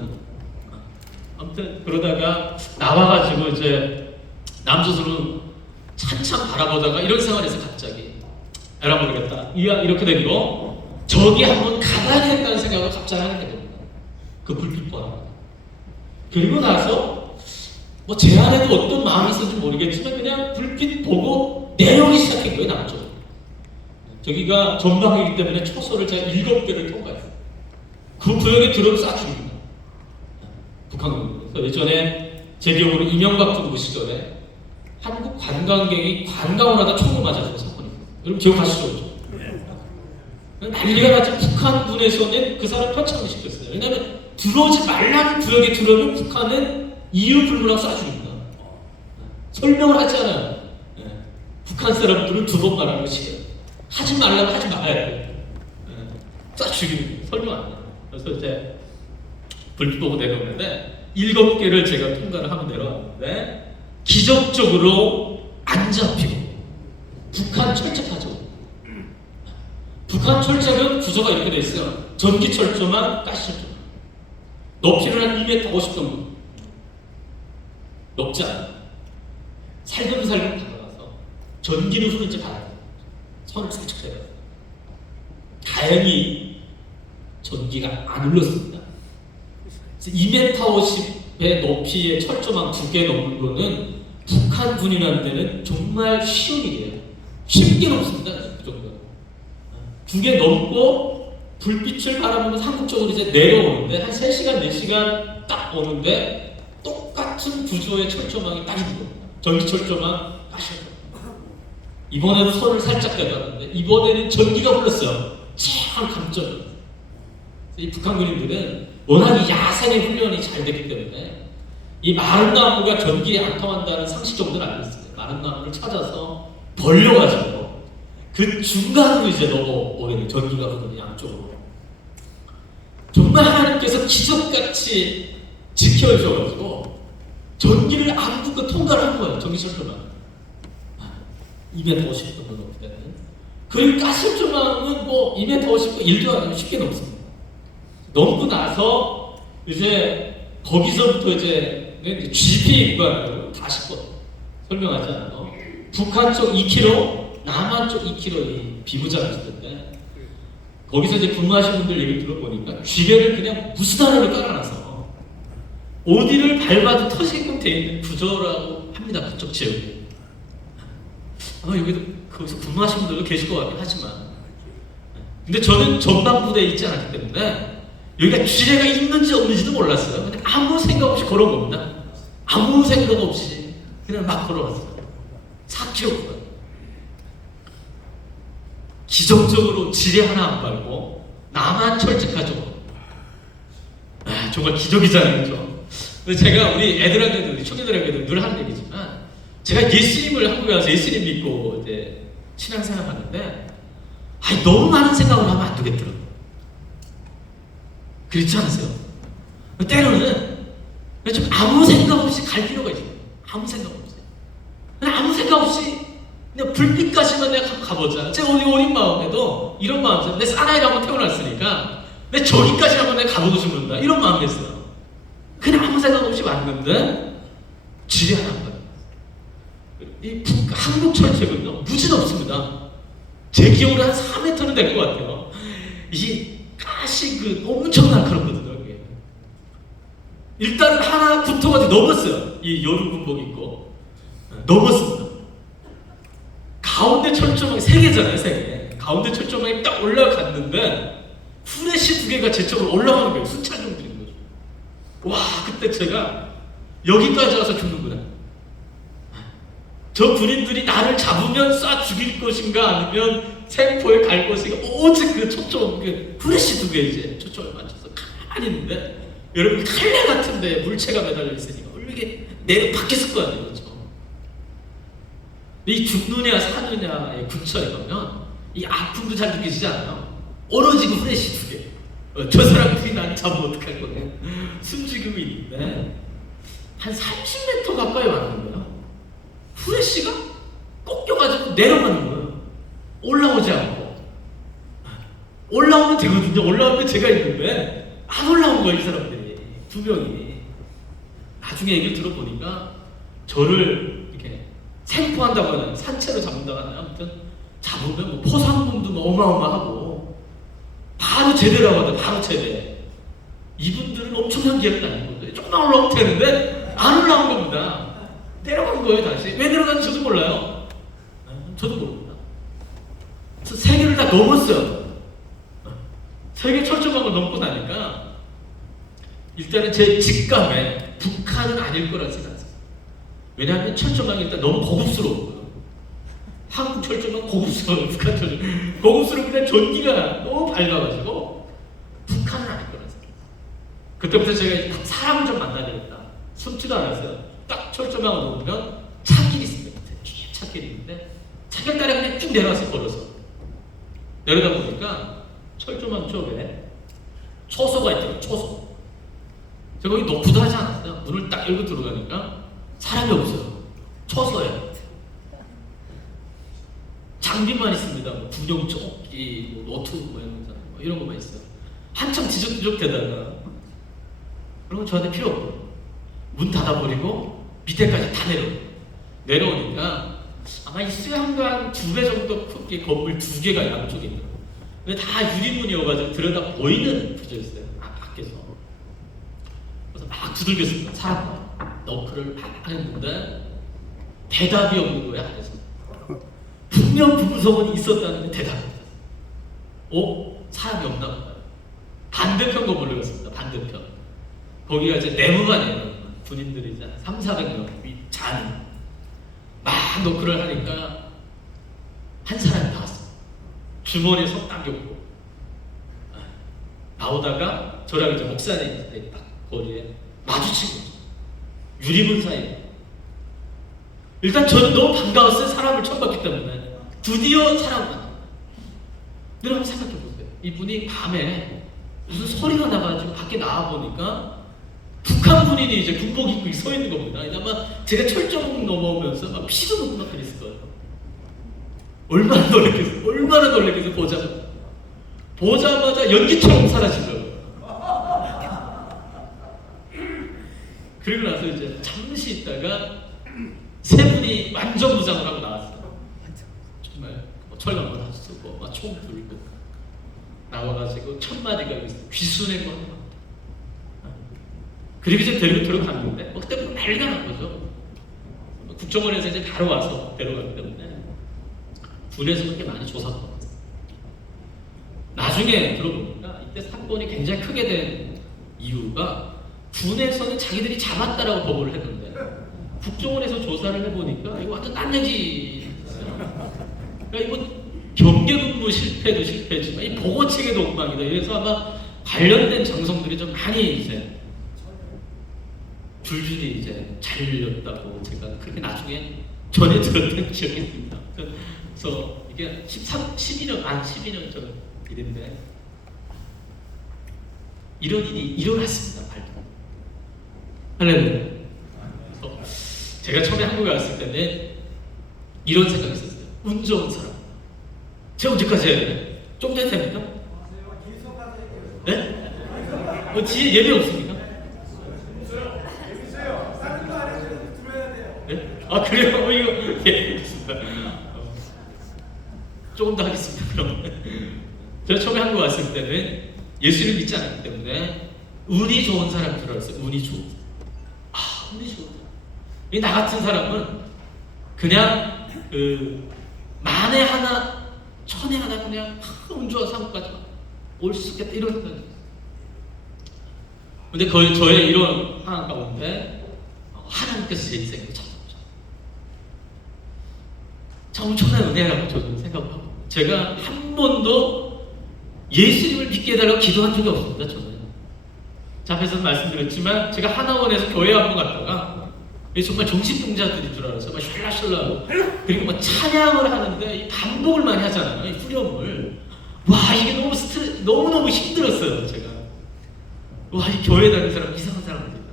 아무튼 그러다가 나와가지고 이제 남조선을 찬참 바라보다가 이런 생활에서 갑자기 에라 모르겠다 이렇게 되고 저기 한번 가봐야겠다는 생각을 갑자기 하게 됩니다. 그 불빛 보라. 그리고 나서 뭐 제 안에도 어떤 마음이 있었는지 모르겠지만 그냥 불빛 보고 내려오기 시작한 거예요. 남쪽으로. 저기가 전방이기 때문에 초소를 제가 7개를 통과했어요. 그 구역에 들어도 쏴 죽입니다. 북한군으로서 예전에 제 기억으로 이명박 정부 시절에 한국 관광객이 관광을 하다 총을 맞아 죽은 사건이 있어요. 여러분 기억하시죠? 난리가 나지. 북한군에서는 그 사람 표창을 시켰어요. 왜냐하면 들어오지 말라는 구역에 들어오면 북한은 이유 불문하고 쏴 죽입니다. 설명을 하지 않아요. 북한 사람들은 두 번 말하는 것이 하지 말라면 하지 말아야 돼. 쏴 죽이는 설명 안 해요. 그래서 이제 불빛 보고 내려오는데 7개를 제가 통과를 하고 내려왔는데 기적적으로 안 잡히고 북한 철책하죠. 북한 철책은 구조가 이렇게 돼 있어요. 전기 철조망, 가시 철조망. 높이를 한 2m 50 정도. 높지 않아요. 살금살금 다가가서 전기는 흐르지 않아요. 선을 살짝 대요. 다행히 전기가 안 흘렀습니다. 2m 50의 높이의 철조망 2개 넘는 거는 북한 군인한테는 정말 쉬운 일이에요. 쉽게 넘습니다. 그 정도는. 2개 넘고 불빛을 바라보면서 한국 쪽으로 이제 내려오는데 한 3시간, 4시간 딱 오는데 똑같은 구조의 철조망이 딱 있는 겁니다. 전기 철조망 가시. 이번에는 손을 살짝 대봤는데 이번에는 전기가 흘렀어요. 참 감점. 이 북한 군인들은 워낙 이 야생의 훈련이 잘 됐기 때문에 이 마른 나무가 전기에 안 통한다는 상식 정도는 알고 있어요. 마른 나무를 찾아서 벌려가지고 그 중간으로 이제 넘어오는 전기가 흐르는 양쪽으로. 정말 하나님께서 기적같이 지켜주셔가지고 전기를 안 붙고 통과를 한 거예요. 전기 철조망. 2m 50 정도 넘을 때는. 그리고 가스철조망은 뭐 2m 50도 1도 아니면 쉽게 넘습니다. 넘고 나서 이제 거기서부터 이제 GP 구간을 다시 설명하지 않아요. 북한 쪽 2km, 남한 쪽 2km 비무장을 쓰는데 거기서 이제 근무하신 분들 얘기를 들어보니까 쥐개를 그냥 무수단으로 깔아놔서 어디를 밟아도 터지게끔 되어 있는 구조라고 합니다. 그쪽 지역이. 아마 여기도 거기서 근무하신 분들도 계실 것 같긴 하지만 근데 저는 전방부대에 있지 않았기 때문에 여기가 쥐레가 있는지 없는지도 몰랐어요. 근데 아무 생각 없이 걸어온 겁니다. 아무 생각 없이 그냥 막 걸어왔어요. 4km. 기적적으로 지뢰 하나 안 밟고 나만 철책하죠. 정말 기적이잖아요. 그렇죠? 근데 제가 우리 애들한테도 우리 청년들에게도 늘 하는 얘기지만 제가 예수님을 한국에 와서 예수님 믿고 이제 신앙생활 하는데 너무 많은 생각을 하면 안 되겠더라고요. 그렇지 않으세요? 때로는 좀 아무 생각 없이 갈 필요가 있어요. 아무 생각 없이. 그냥 아무 생각 없이 그냥 불빛까지만 내가 가보자. 제가 우리 어린 마음에도 이런 마음이었어요. 내 사나이라고 태어났으니까 내 저기까지 한번 내가 가보고 싶는다. 이런 마음이었어요. 그냥 아무 생각 없이 왔는데 지뢰 하나 안 봐요. 이 한국 철책은요 무지는 없습니다. 제 기억으로 한 4m는 될 것 같아요. 이 가시 엄청 날카롭거든요. 이게. 일단은 하나 붙어가지고 넘었어요. 이 여름 군복 입고 넘었습니다. 가운데 철조망이 3개잖아요. 3개. 가운데 철조망이 딱 올라갔는데 후레쉬 2개가 제 쪽으로 올라가는 거예요. 순찰용 들인 거죠. 와 그때 제가 여기까지 와서 죽는구나. 저 군인들이 나를 잡으면 쏴 죽일 것인가 아니면 생포에 갈 것인가 오직 그 초점 후레쉬 2개 이제 초점을 맞춰서 가만히 있는데 여러분 칼날 같은데 물체가 매달려 있으니까 이게 내가 바뀌었을 거 아니에요. 그렇죠? 이 죽느냐 사느냐의 근처에 가면 이 아픔도 잘 느껴지지 않아요. 얼어지고 후레쉬 2개. 저 사람들이 난 잡으면 어떡할 거냐. 숨죽이고 있는데 한 30m 가까이 왔는 거예요. 후레쉬가 꺾여가지고 내려가는 거예요. 올라오지 않고. 올라오면 되거든요. 올라오면 제가 있는데 안 올라온 거예요, 이 사람들이. 두 명이. 나중에 얘기를 들어보니까 저를 이렇게 생포한다고 하나요? 산채로 잡는다고 하나요? 아무튼 잡으면 뭐 포상금도 어마어마하고 바로 제대로 하거든요. 바로 제대. 이분들은 엄청난 기회는 아니거든요. 조금만 올라오면 되는데 안 올라온 겁니다. 내려간 거예요, 다시. 왜 내려갔는지 저도 몰라요. 저도 모릅니다. 그래서 세 개를 다 넘었어요. 세 개 철조망을 넘고 나니까 일단은 제 직감에 북한은 아닐 거라는 생각이 들어요. 왜냐하면 철조망이 일단 너무 고급스러워요. 한국 철조망 고급스러워요. 북한 철조망 고급스러운데 전기가 너무 밝아가지고 북한은 아닐 거라는 생각이 들어요. 그때부터 제가 사람을 좀 만나야 되겠다. 숨지도 않았어요. 딱 철조망을 넘으면 차길이 있습니다. 쭉 차길이 있는데 차길 따라 그냥 쭉 내려와서 걸어서 내려다 보니까 철조망 쪽에 초소가 있더라고요. 초소. 제가 거기 높기도 하지 않았어요. 문을 딱 열고 들어가니까 사람이 없어요. 초소예요. 장비만 있습니다. 뭐 군용조끼, 뭐 노트북 뭐 이런 것만 있어요. 한참 뒤적뒤적 대다가 그러면 저한테 필요 없고 문 닫아버리고 밑에까지 다 내려오니까 아마 이 수양관 2배 정도 크기 건물 2개가 양쪽에 있더라고요. 근데 다 유리문이어가지고 들여다 보이는 구조였어요. 밖에서. 그래서 막 두들겼습니다. 사람 너클을 막 했는데 대답이 없는 거예요. 안에서. 분명 부부석은 있었다는데 대답이 없어요. 사람이 없나 보다. 반대편 건물로 갔습니다. 반대편. 거기가 이제 내무반이에요. 군인들이 이제 300~400명 자는 막 노크를 하니까 한 사람이 나왔어요. 주머니에 손 딱 엮고 나오다가 저랑 이제 목사님 딱 거리에 마주치고 유리문 사이에 일단 저는 너무 반가웠어요. 사람을 처음 봤기 때문에 드디어 사람을 만났어요. 여러분 생각해 보세요. 이분이 밤에 무슨 소리가 나가지고 밖에 나와 보니까 북한 군인이 이제 군복 입고 서 있는 겁니다. 아마 제가 철조망 넘어오면서 막 피도 묻고 막 그랬을 거예요. 얼마나 놀랬겠어요. 보자마자 연기처럼 사라지더라고요. 그리고 나서 이제 잠시 있다가 세 분이 완전 무장을 하고 나왔어요. 정말 뭐 철갑만 다 쓰고 막 총 들고 나와가지고 첫 마디가 귀순의 건 그리고 이제 데려갔는데 그때부터 난리가 난 거죠. 국정원에서 이제 바로 와서 데려가기 때문에 군에서 그렇게 많이 조사도 받았어요. 나중에 들어보니까 이때 사건이 굉장히 크게 된 이유가 군에서는 자기들이 잡았다라고 보고를 했는데 국정원에서 조사를 해보니까 이거 완전 딴 얘기였어요. 그러니까 이거 경계근무 실패도 실패지만 이 보고 체계도 엉망이다. 이래서 아마 관련된 장성들이 좀 많이 이제 줄줄이 이제 잘렸다고 제가 그렇게 나중에 전해 들었던 기억이 있습니다. 그래서 이게 12년 전 일인데 이런 일이 일어났습니다. 할렐루야. 제가 처음에 한국에 왔을 때는 이런 생각이 있었어요. 운 좋은 사람. 제가 언제까지 해야 되나? 좀 전에 됩니까? 네? 뒤에 예배 없습니까? 네? 아 그래요? 이거 예, 알겠습니다. 조금 더 하겠습니다. 그럼 제가 처음에 한국 왔을 때는 예수를 믿지 않았기 때문에 운이 좋은 사람인 줄 알았어요. 운이 좋은 사람. 운이 좋은 사람. 이 나 같은 사람은 그냥 만에 하나, 천에 하나 그냥 운 좋아서 한국까지 올 수 있겠다 이런 생각이. 근데 저의 이런 상황 가운데 하나님께서 제 인생을 찾아오죠. 참 엄청난 은혜라고 저는 생각하고 제가 한 번도 예수님을 믿게 해달라고 기도한 적이 없습니다. 저는 자, 앞에서도 말씀드렸지만 제가 하나원에서 교회 한 번 갔다가 정말 정신병자들인 줄 알았어요. 막 샬라샬라하고 그리고 막 찬양을 하는데 이 반복을 많이 하잖아요. 이 후렴을 와 이게 너무 너무너무 힘들었어요. 제가 와 이 교회 다니는 사람 이상한 사람들이다.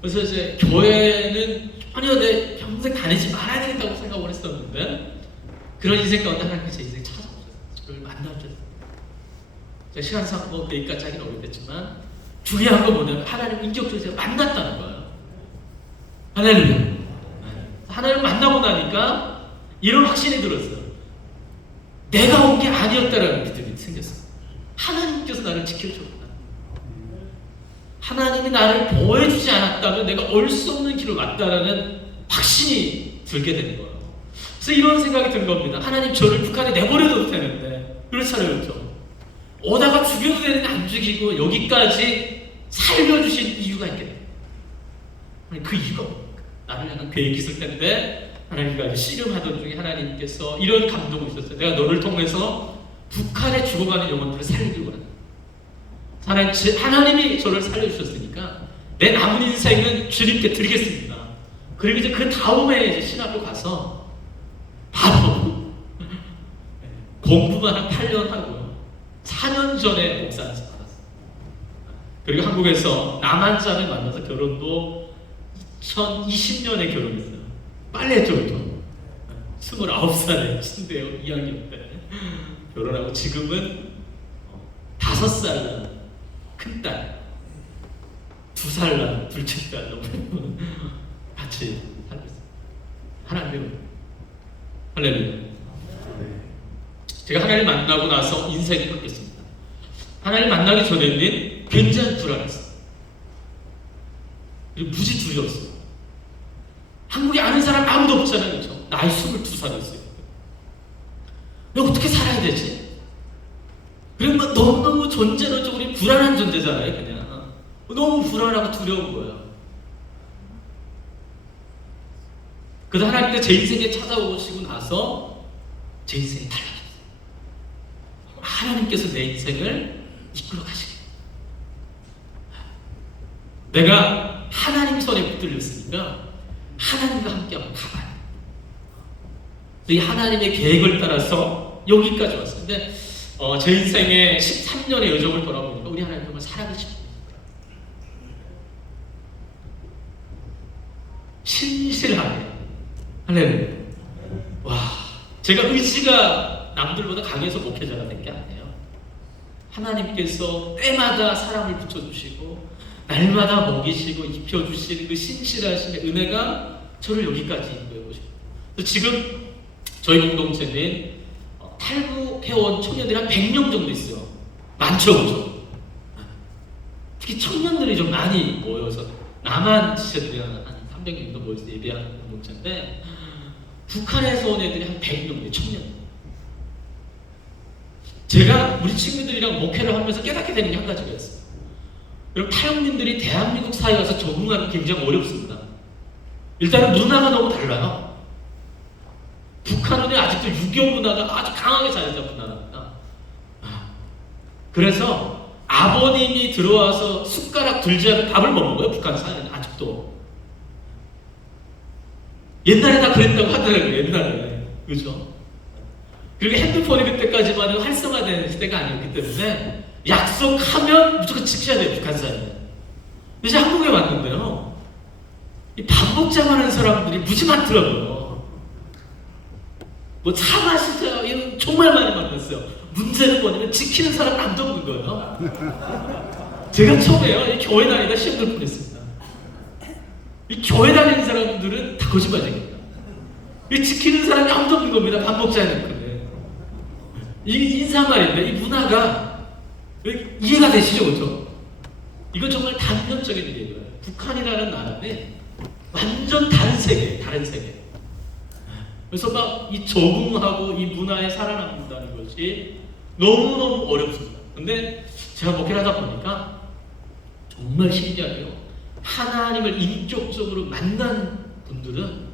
그래서 이제 교회는 아니요, 내 평생 다니지 말아야 되겠다고 생각을 했었는데 그런 인생 가운데 하나님께서 제 인생에 찾아오셨어요. 저를 만나주셨어요. 제가 시간상 뭐 그 얘기까지 하기는 어렵겠지만 중요한 건 뭐냐면 하나님 인격적으로 제가 만났다는 거예요. 할렐루야. 하나님을 만나고 나니까 이런 확신이 들었어요. 내가 온 게 아니었다라는 믿음이 생겼어요. 하나님께서 나를 지켜줬다. 하나님이 나를 보호해주지 않았다면 내가 올 수 없는 길을 왔다라는 확신이 들게 되는 거예요. 그래서 이런 생각이 든 겁니다. 하나님 저를 북한에 내버려둬도 되는데 그렇잖아요. 오다가 죽여도 되는데 안 죽이고 여기까지 살려주신 이유가 있겠네. 그 이유가 뭡니까? 나를 향한 계획이 있을 텐데 하나님과 씨름하던 중에 하나님께서 이런 감동이 있었어요. 내가 너를 통해서 북한에 죽어가는 영혼들을 살리기로 한다. 하나님이 저를 살려주셨으니까 내 남은 인생은 주님께 드리겠습니다. 그리고 이제 그 다음에 이제 신학교 가서 바로 공부만 한 8년 하고요. 4년 전에 목사 안수 받았어요. 그리고 한국에서 남한자를 만나서 결혼도 2020년에 결혼했어요. 빨리 했죠, 또. 29살에 친대요, 2학년 때. 결혼하고 지금은 5살 난 큰딸, 2살 난 둘째 딸 너무 같이 살고 있어요. 하나님, 할렐루야. 제가 하나님 만나고 나서 인생이 바뀌었습니다. 하나님 만나기 전에는 굉장히 불안했어요. 그리고 무지 두려웠어요. 한국에 아는 사람 아무도 없잖아요. 그렇죠? 나이 22살이었어요. 내가 어떻게 살아야 되지? 그리고 막 너무너무 존재론적으로 불안한 존재잖아요. 그냥 너무 불안하고 두려운 거예요. 그래서 하나님께서 제 인생에 찾아오시고 나서 제 인생이 달라졌어요. 하나님께서 내 인생을 이끌어 가시게. 내가 하나님 손에 붙들렸으니까 하나님과 함께 한번 가봐요. 이 하나님의 계획을 따라서 여기까지 왔어요. 근데 제 인생의 13년의 여정을 돌아보니까 우리 하나님 정말 살아계십니다. 신실하게. 할렐루야. 와, 제가 의지가 남들보다 강해서 목회자가 된 게 아니에요. 하나님께서 때마다 사람을 붙여주시고 날마다 먹이시고 입혀주시는 그 신실하심의 은혜가 저를 여기까지 인도해 보십니다. 지금 저희 공동체는 탈북해온 청년들이 한 100명 정도 있어요. 많죠, 그죠? 특히 청년들이 좀 많이 모여서 남한 지체들이 한 300명 정도 모여서 예배하는 공동체인데 북한에서 온 애들이 한 100명, 청년. 제가 우리 친구들이랑 목회를 하면서 깨닫게 되는 게 한 가지가 있어요. 여러분, 타영민들이 대한민국 사회에 와서 적응하는 게 굉장히 어렵습니다. 일단은 문화가 너무 달라요. 북한은 아직도 유교 문화가 아주 강하게 자리 잡은 나라입니다. 그래서 아버님이 들어와서 숟가락 들지 않은 밥을 못 먹어요. 북한 사회는 아직도. 옛날에 다 그랬다고 하더라고요. 옛날에. 그죠? 그리고 핸드폰이 그때까지만은 활성화된 시대가 아니었기 때문에 약속하면 무조건 지켜야 돼요. 북한 사회는. 이제 한국에 왔는데요. 이 밥 먹자고 하는 사람들이 무지 많더라고요. 뭐 차 마시자 이런 정말 많이 만났어요. 문제는 뭐냐면 지키는 사람 아무도 없는 거예요. 제가 처음에요. 이 교회 다니다 시험 들 뻔했습니다. 이 교회 다니는 사람들은 다 거짓말입니다. 이 지키는 사람이 아무도 없는 겁니다. 밥 먹자는 거예요. 이 인사말인데 이 문화가 이해가 되시죠, 그렇죠? 이건 정말 단편적인 일이에요. 북한이라는 나라는 완전 다른 세계, 다른 세계. 그래서 막 이 적응하고 이 문화에 살아남는다는 것이 너무너무 어렵습니다. 근데 제가 목회를 하다 보니까 정말 신기하게요. 하나님을 인격적으로 만난 분들은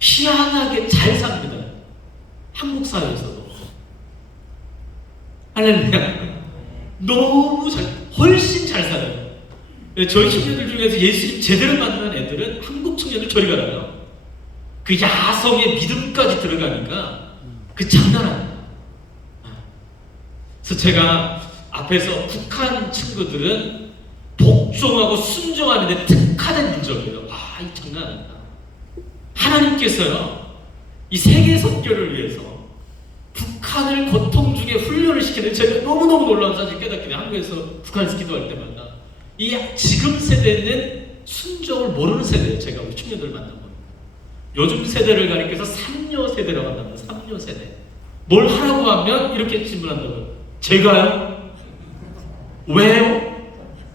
희한하게 잘 삽니다. 한국 사회에서도. 할렐루야. 너무 훨씬 잘 살아요. 저희 청년들 중에서 예수님 제대로 만난 애들은 한국 청년들 저리 가라요. 그 야성의 믿음까지 들어가니까 그 장난 아니에요. 그래서 제가 앞에서 북한 친구들은 복종하고 순종하는 데 특화된 민족이에요. 와, 이 장난 아니다. 하나님께서요, 이 세계 선교를 위해서 북한을 고통 중에 훈련을 시키는, 제가 너무너무 놀라운 사실 깨닫게 돼요. 한국에서 북한에서 기도할 때마다 이 지금 세대는 순종을 모르는 세대예요. 제가 우리 청년들 만나면 요즘 세대를 가리켜서 3녀 세대라고 한답니다. 3녀 세대. 뭘 하라고 하면 이렇게 질문한다고요. 제가요? 왜요?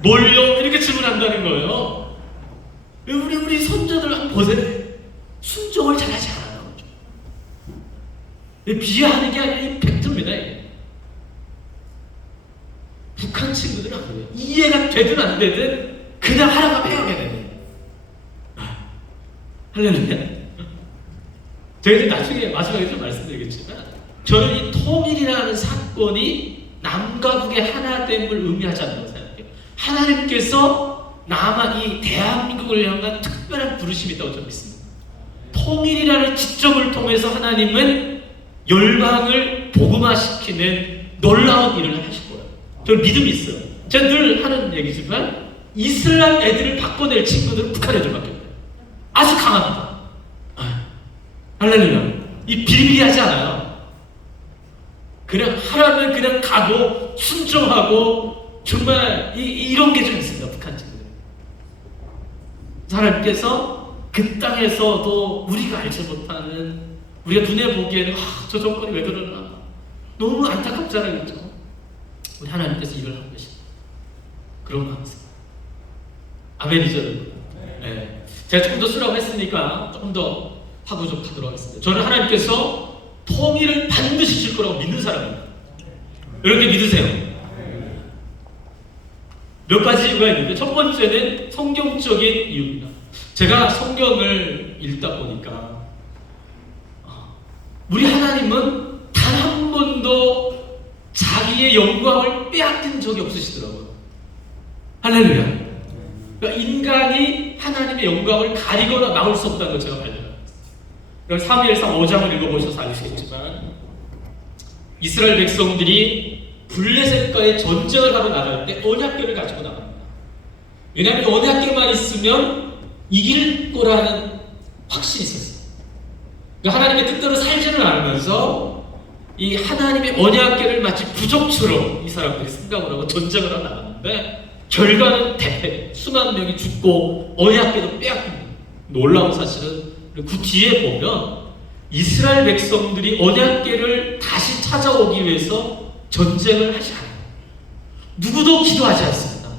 뭘요? 이렇게 질문한다는 거예요. 우리 손자들 한번 보세요. 순종을 잘하지 않아요. 비하하는 게 아니라 이 팩트입니다. 이게. 북한 친구들은 안 그래요. 이해가 되든 안 되든 그냥 하라고 하면 해야 됩니다. 할렐루야. 제가 이제 나중에 마지막에 좀 말씀드리겠지만, 저는 이 통일이라는 사건이 남과 북의 하나됨을 의미하지 않는다고 생각해요. 하나님께서 남한 이 대한민국을 향한 특별한 부르심이 있다고 저는 믿습니다. 통일이라는 지점을 통해서 하나님은 열방을 복음화시키는 놀라운 일을 하실 거예요. 저는 믿음이 있어요. 제가 늘 하는 얘기지만 이슬람 애들을 바꿔낼 친구들은 북한 애들밖에 없어요. 아주 강합니다. 할렐루야. 이 비리비리하지 않아요. 그냥 하라면 그냥 가고 순종하고 정말 이런 게 좀 있습니다. 북한 친구들. 하나님께서 그 땅에서도 우리가 알지 못하는, 우리가 눈에 보기에는 저 정권이 왜 그러나 너무 안타깝잖아요. 그렇죠? 우리 하나님께서 일을 하고 계십니다. 그런 마음 있습니다. 아멘이죠. 네. 제가 조금 더 쓰라고 했으니까 조금 더 하고 좀 가도록 하겠습니다. 저는 하나님께서 통일을 반드시 줄 거라고 믿는 사람입니다. 이렇게 믿으세요. 몇 가지 이유가 있는데, 첫 번째는 성경적인 이유입니다. 제가 성경을 읽다 보니까 우리 하나님은 단 한 번도 자기의 영광을 빼앗긴 적이 없으시더라고요. 할렐루야. 그러니까 인간이 하나님의 영광을 가리거나 막을 수 없다는 걸 제가 발견합니다. 사무엘상 5장을 읽어보셔서 아시겠지만, 이스라엘 백성들이 블레셋과의 전쟁을 하러 나갈 때 언약궤를 가지고 나갑니다. 왜냐하면 언약궤만 있으면 이길 거라는 확신이 있었어요. 그러니까 하나님의 뜻대로 살지는 않으면서 이 하나님의 언약궤를 마치 부적처럼 이 사람들이 생각을 하고 전쟁을 하러 나갔는데, 결과는 대패, 수만 명이 죽고 언약궤도 빼앗깁니다. 놀라운 사실은 그 뒤에 보면 이스라엘 백성들이 언약궤를 다시 찾아오기 위해서 전쟁을 하지 않아요. 누구도 기도하지 않습니다.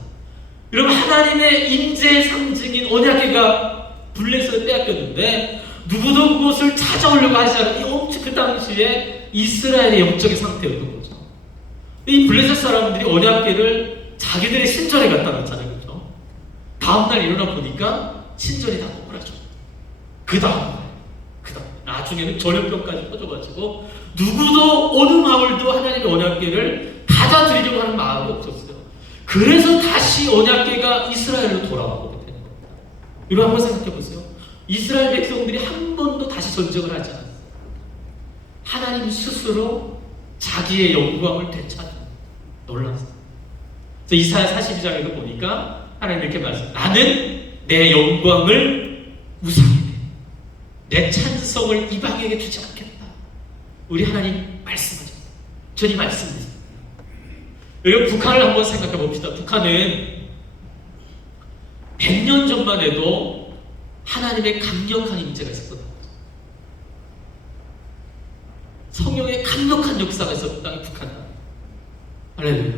여러분, 하나님의 임재의 상징인 언약궤가 블레셋에 빼앗겼는데 누구도 그것을 찾아오려고 하지 않은 이 엄청 그 당시에 이스라엘의 영적인 상태였던 거죠. 이 블레셋 사람들이 언약궤를 자기들의 신전에 갖다 놨잖아요. 그렇죠? 다음날 일어나 보니까 신전이 다 꼬꾸라져. 그 다음 나중에는 전염병까지 퍼져가지고 누구도 어느 마을도 하나님의 언약궤를 받아들이려고 하는 마음이 없었어요. 그래서 다시 언약궤가 이스라엘로 돌아오게 되는 겁니다. 여러분 한번 생각해 보세요. 이스라엘 백성들이 한 번도 다시 전쟁을 하지 않았어요. 하나님 스스로 자기의 영광을 되찾는, 놀랐어요. 그래서 이사야 42장에도 보니까 하나님 이렇게 말씀해요. 나는 내 영광을 우상에게, 내 찬성을 이방에게 주지 않겠다. 우리 하나님 말씀하죠. 전 이 말씀입니다. 여러분, 북한을 한번 생각해 봅시다. 북한은 100년 전만 해도 하나님의 강력한 임재가 있었거든요. 성령의 강력한 역사가 있었던 땅이 북한. 할렐루야.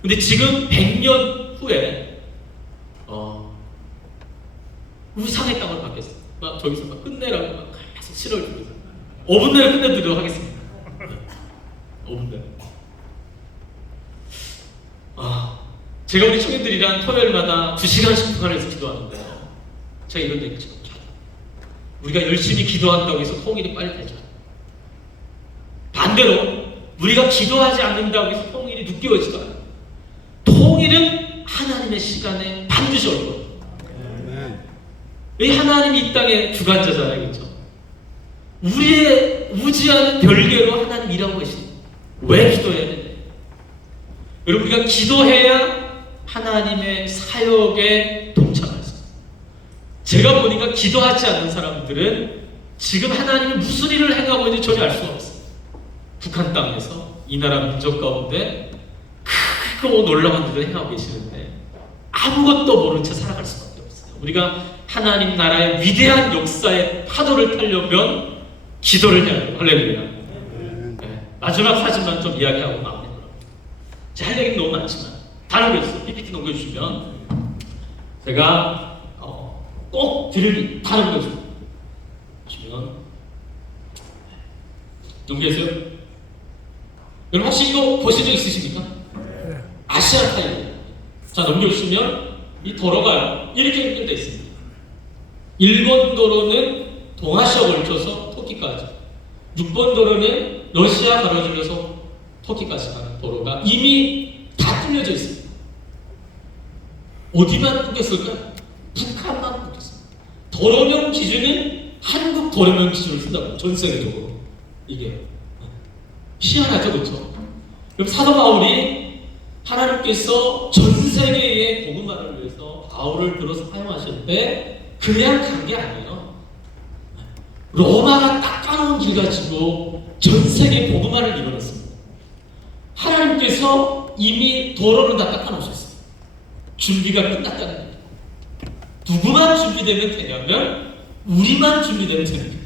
근데 지금 100년 후에 우상의 땅을 받겠어요. 막 저기서 막 끝내라고 막 계속 실어를 주면서 5분 내로 끝내드리도록 하겠습니다. 5분 내로. 제가 우리 청년들이랑 토요일마다 2시간씩 북한에서 기도하는데요. 제가 이런 얘기 지금 우리가 열심히 기도한다고 해서 통일이 빨리 되죠. 반대로 우리가 기도하지 않는다고 해서 통일이 늦게 오지도 않아요. 통일은 하나님의 시간에 반드시 올 거예요. 이 하나님이 이 땅의 주관자잖아요. 그렇죠? 우리의 우지하는 별개로 하나님 일하고 계십니다. 왜 기도해야 되냐? 여러분, 우리가 기도해야 하나님의 사역에 동참할 수 있어요. 제가 보니까 기도하지 않는 사람들은 지금 하나님이 무슨 일을 행하고 있는지 전혀 알 수가 없어요. 북한 땅에서 이 나라 민족 가운데 크고 놀라운 일을 행하고 계시는데 아무것도 모른 채 살아갈 수밖에 없어요. 우리가 하나님 나라의 위대한 역사의 파도를 타려면 기도를 해야 돼요. 할렐루야. 네. 마지막 사진만 좀 이야기하고 마무리하도록 합니다. 할 얘기는 너무 많지만 다 넘겨주세요. PPT 넘겨주시면 제가 꼭 드릴 다 넘겨주세요. 보시면 넘겨주세요. 여러분 혹시 이거 보신 적 있으십니까? 아시아 타입. 자, 넘겨주시면 이 도로가 이렇게 연결되어 있습니다. 1번 도로는 동아시아 걸쳐서 터키까지, 6번 도로는 러시아 가로질러서 터키까지 가는 도로가 이미 다 뚫려져 있습니다. 어디만 끊겼을까요? 북한만 끊겼습니다. 도로명 기준은 한국 도로명 기준을 쓴다고, 전 세계적으로. 이게 희한하죠, 그렇죠? 그럼 사도 바울이 하나님께서 전 세계의 복음화를 위해서 바울을 들어서 사용하실 때 그냥 간 게 아니에요. 로마가 닦아놓은 길 가지고 전 세계 복음화를 이뤄냈습니다. 하나님께서 이미 도로는 다 닦아놓으셨어요. 준비가 끝났다는 거예요. 누구만 준비되면 되냐면 우리만 준비되면 되는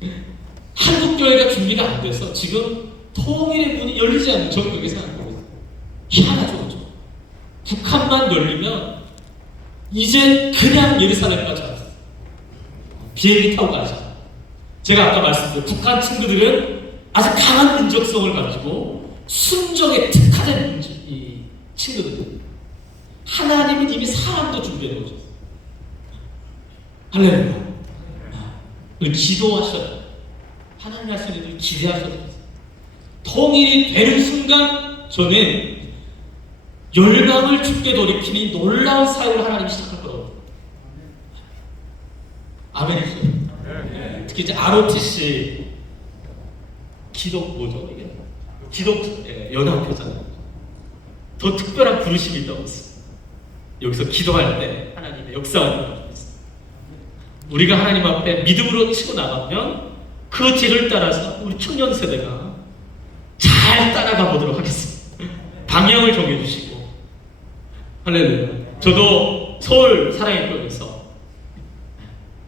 거예요. 한국 교회가 준비가 안 돼서 지금 통일의 문이 열리지 않는 저는 그렇게 생각하고 있어요. 희한하죠, 그렇죠? 북한만 열리면 이제 그냥 예루살렘까지 왔어요. 비행기 타고 가자. 제가 아까 말씀드린 북한 친구들은 아주 강한 민족성을 가지고 순종에 특화된 이 친구들. 하나님은 이미 사람도 준비해 놓으셨어요. 할렐루야. 기도하셔야 하나님 하시는 일을 기대하셔야 돼요. 통일이 되는 순간 저는 열방을 죽게 돌이키는 놀라운 사역을 하나님이 시작할 거라고. 아멘이죠. 특히 이제 ROTC 기도 뭐죠 이게? 기도 연합회잖아요. 더 특별한 부르심이 있다고 했어요. 여기서 기도할 때 하나님의 역사가 일어나고 있어요. 우리가 하나님 앞에 믿음으로 치고 나가면 그 길을 따라서 우리 청년 세대가 잘 따라가 보도록 하겠습니다. 방향을 정해주시고. 할렐루야. 저도 서울 사랑의 교회에서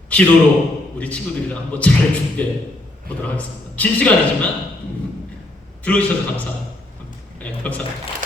기도로 우리 친구들이랑 한번 잘 준비해 보도록 하겠습니다. 긴 시간이지만 들어주셔서 감사합니다. 네, 감사합니다.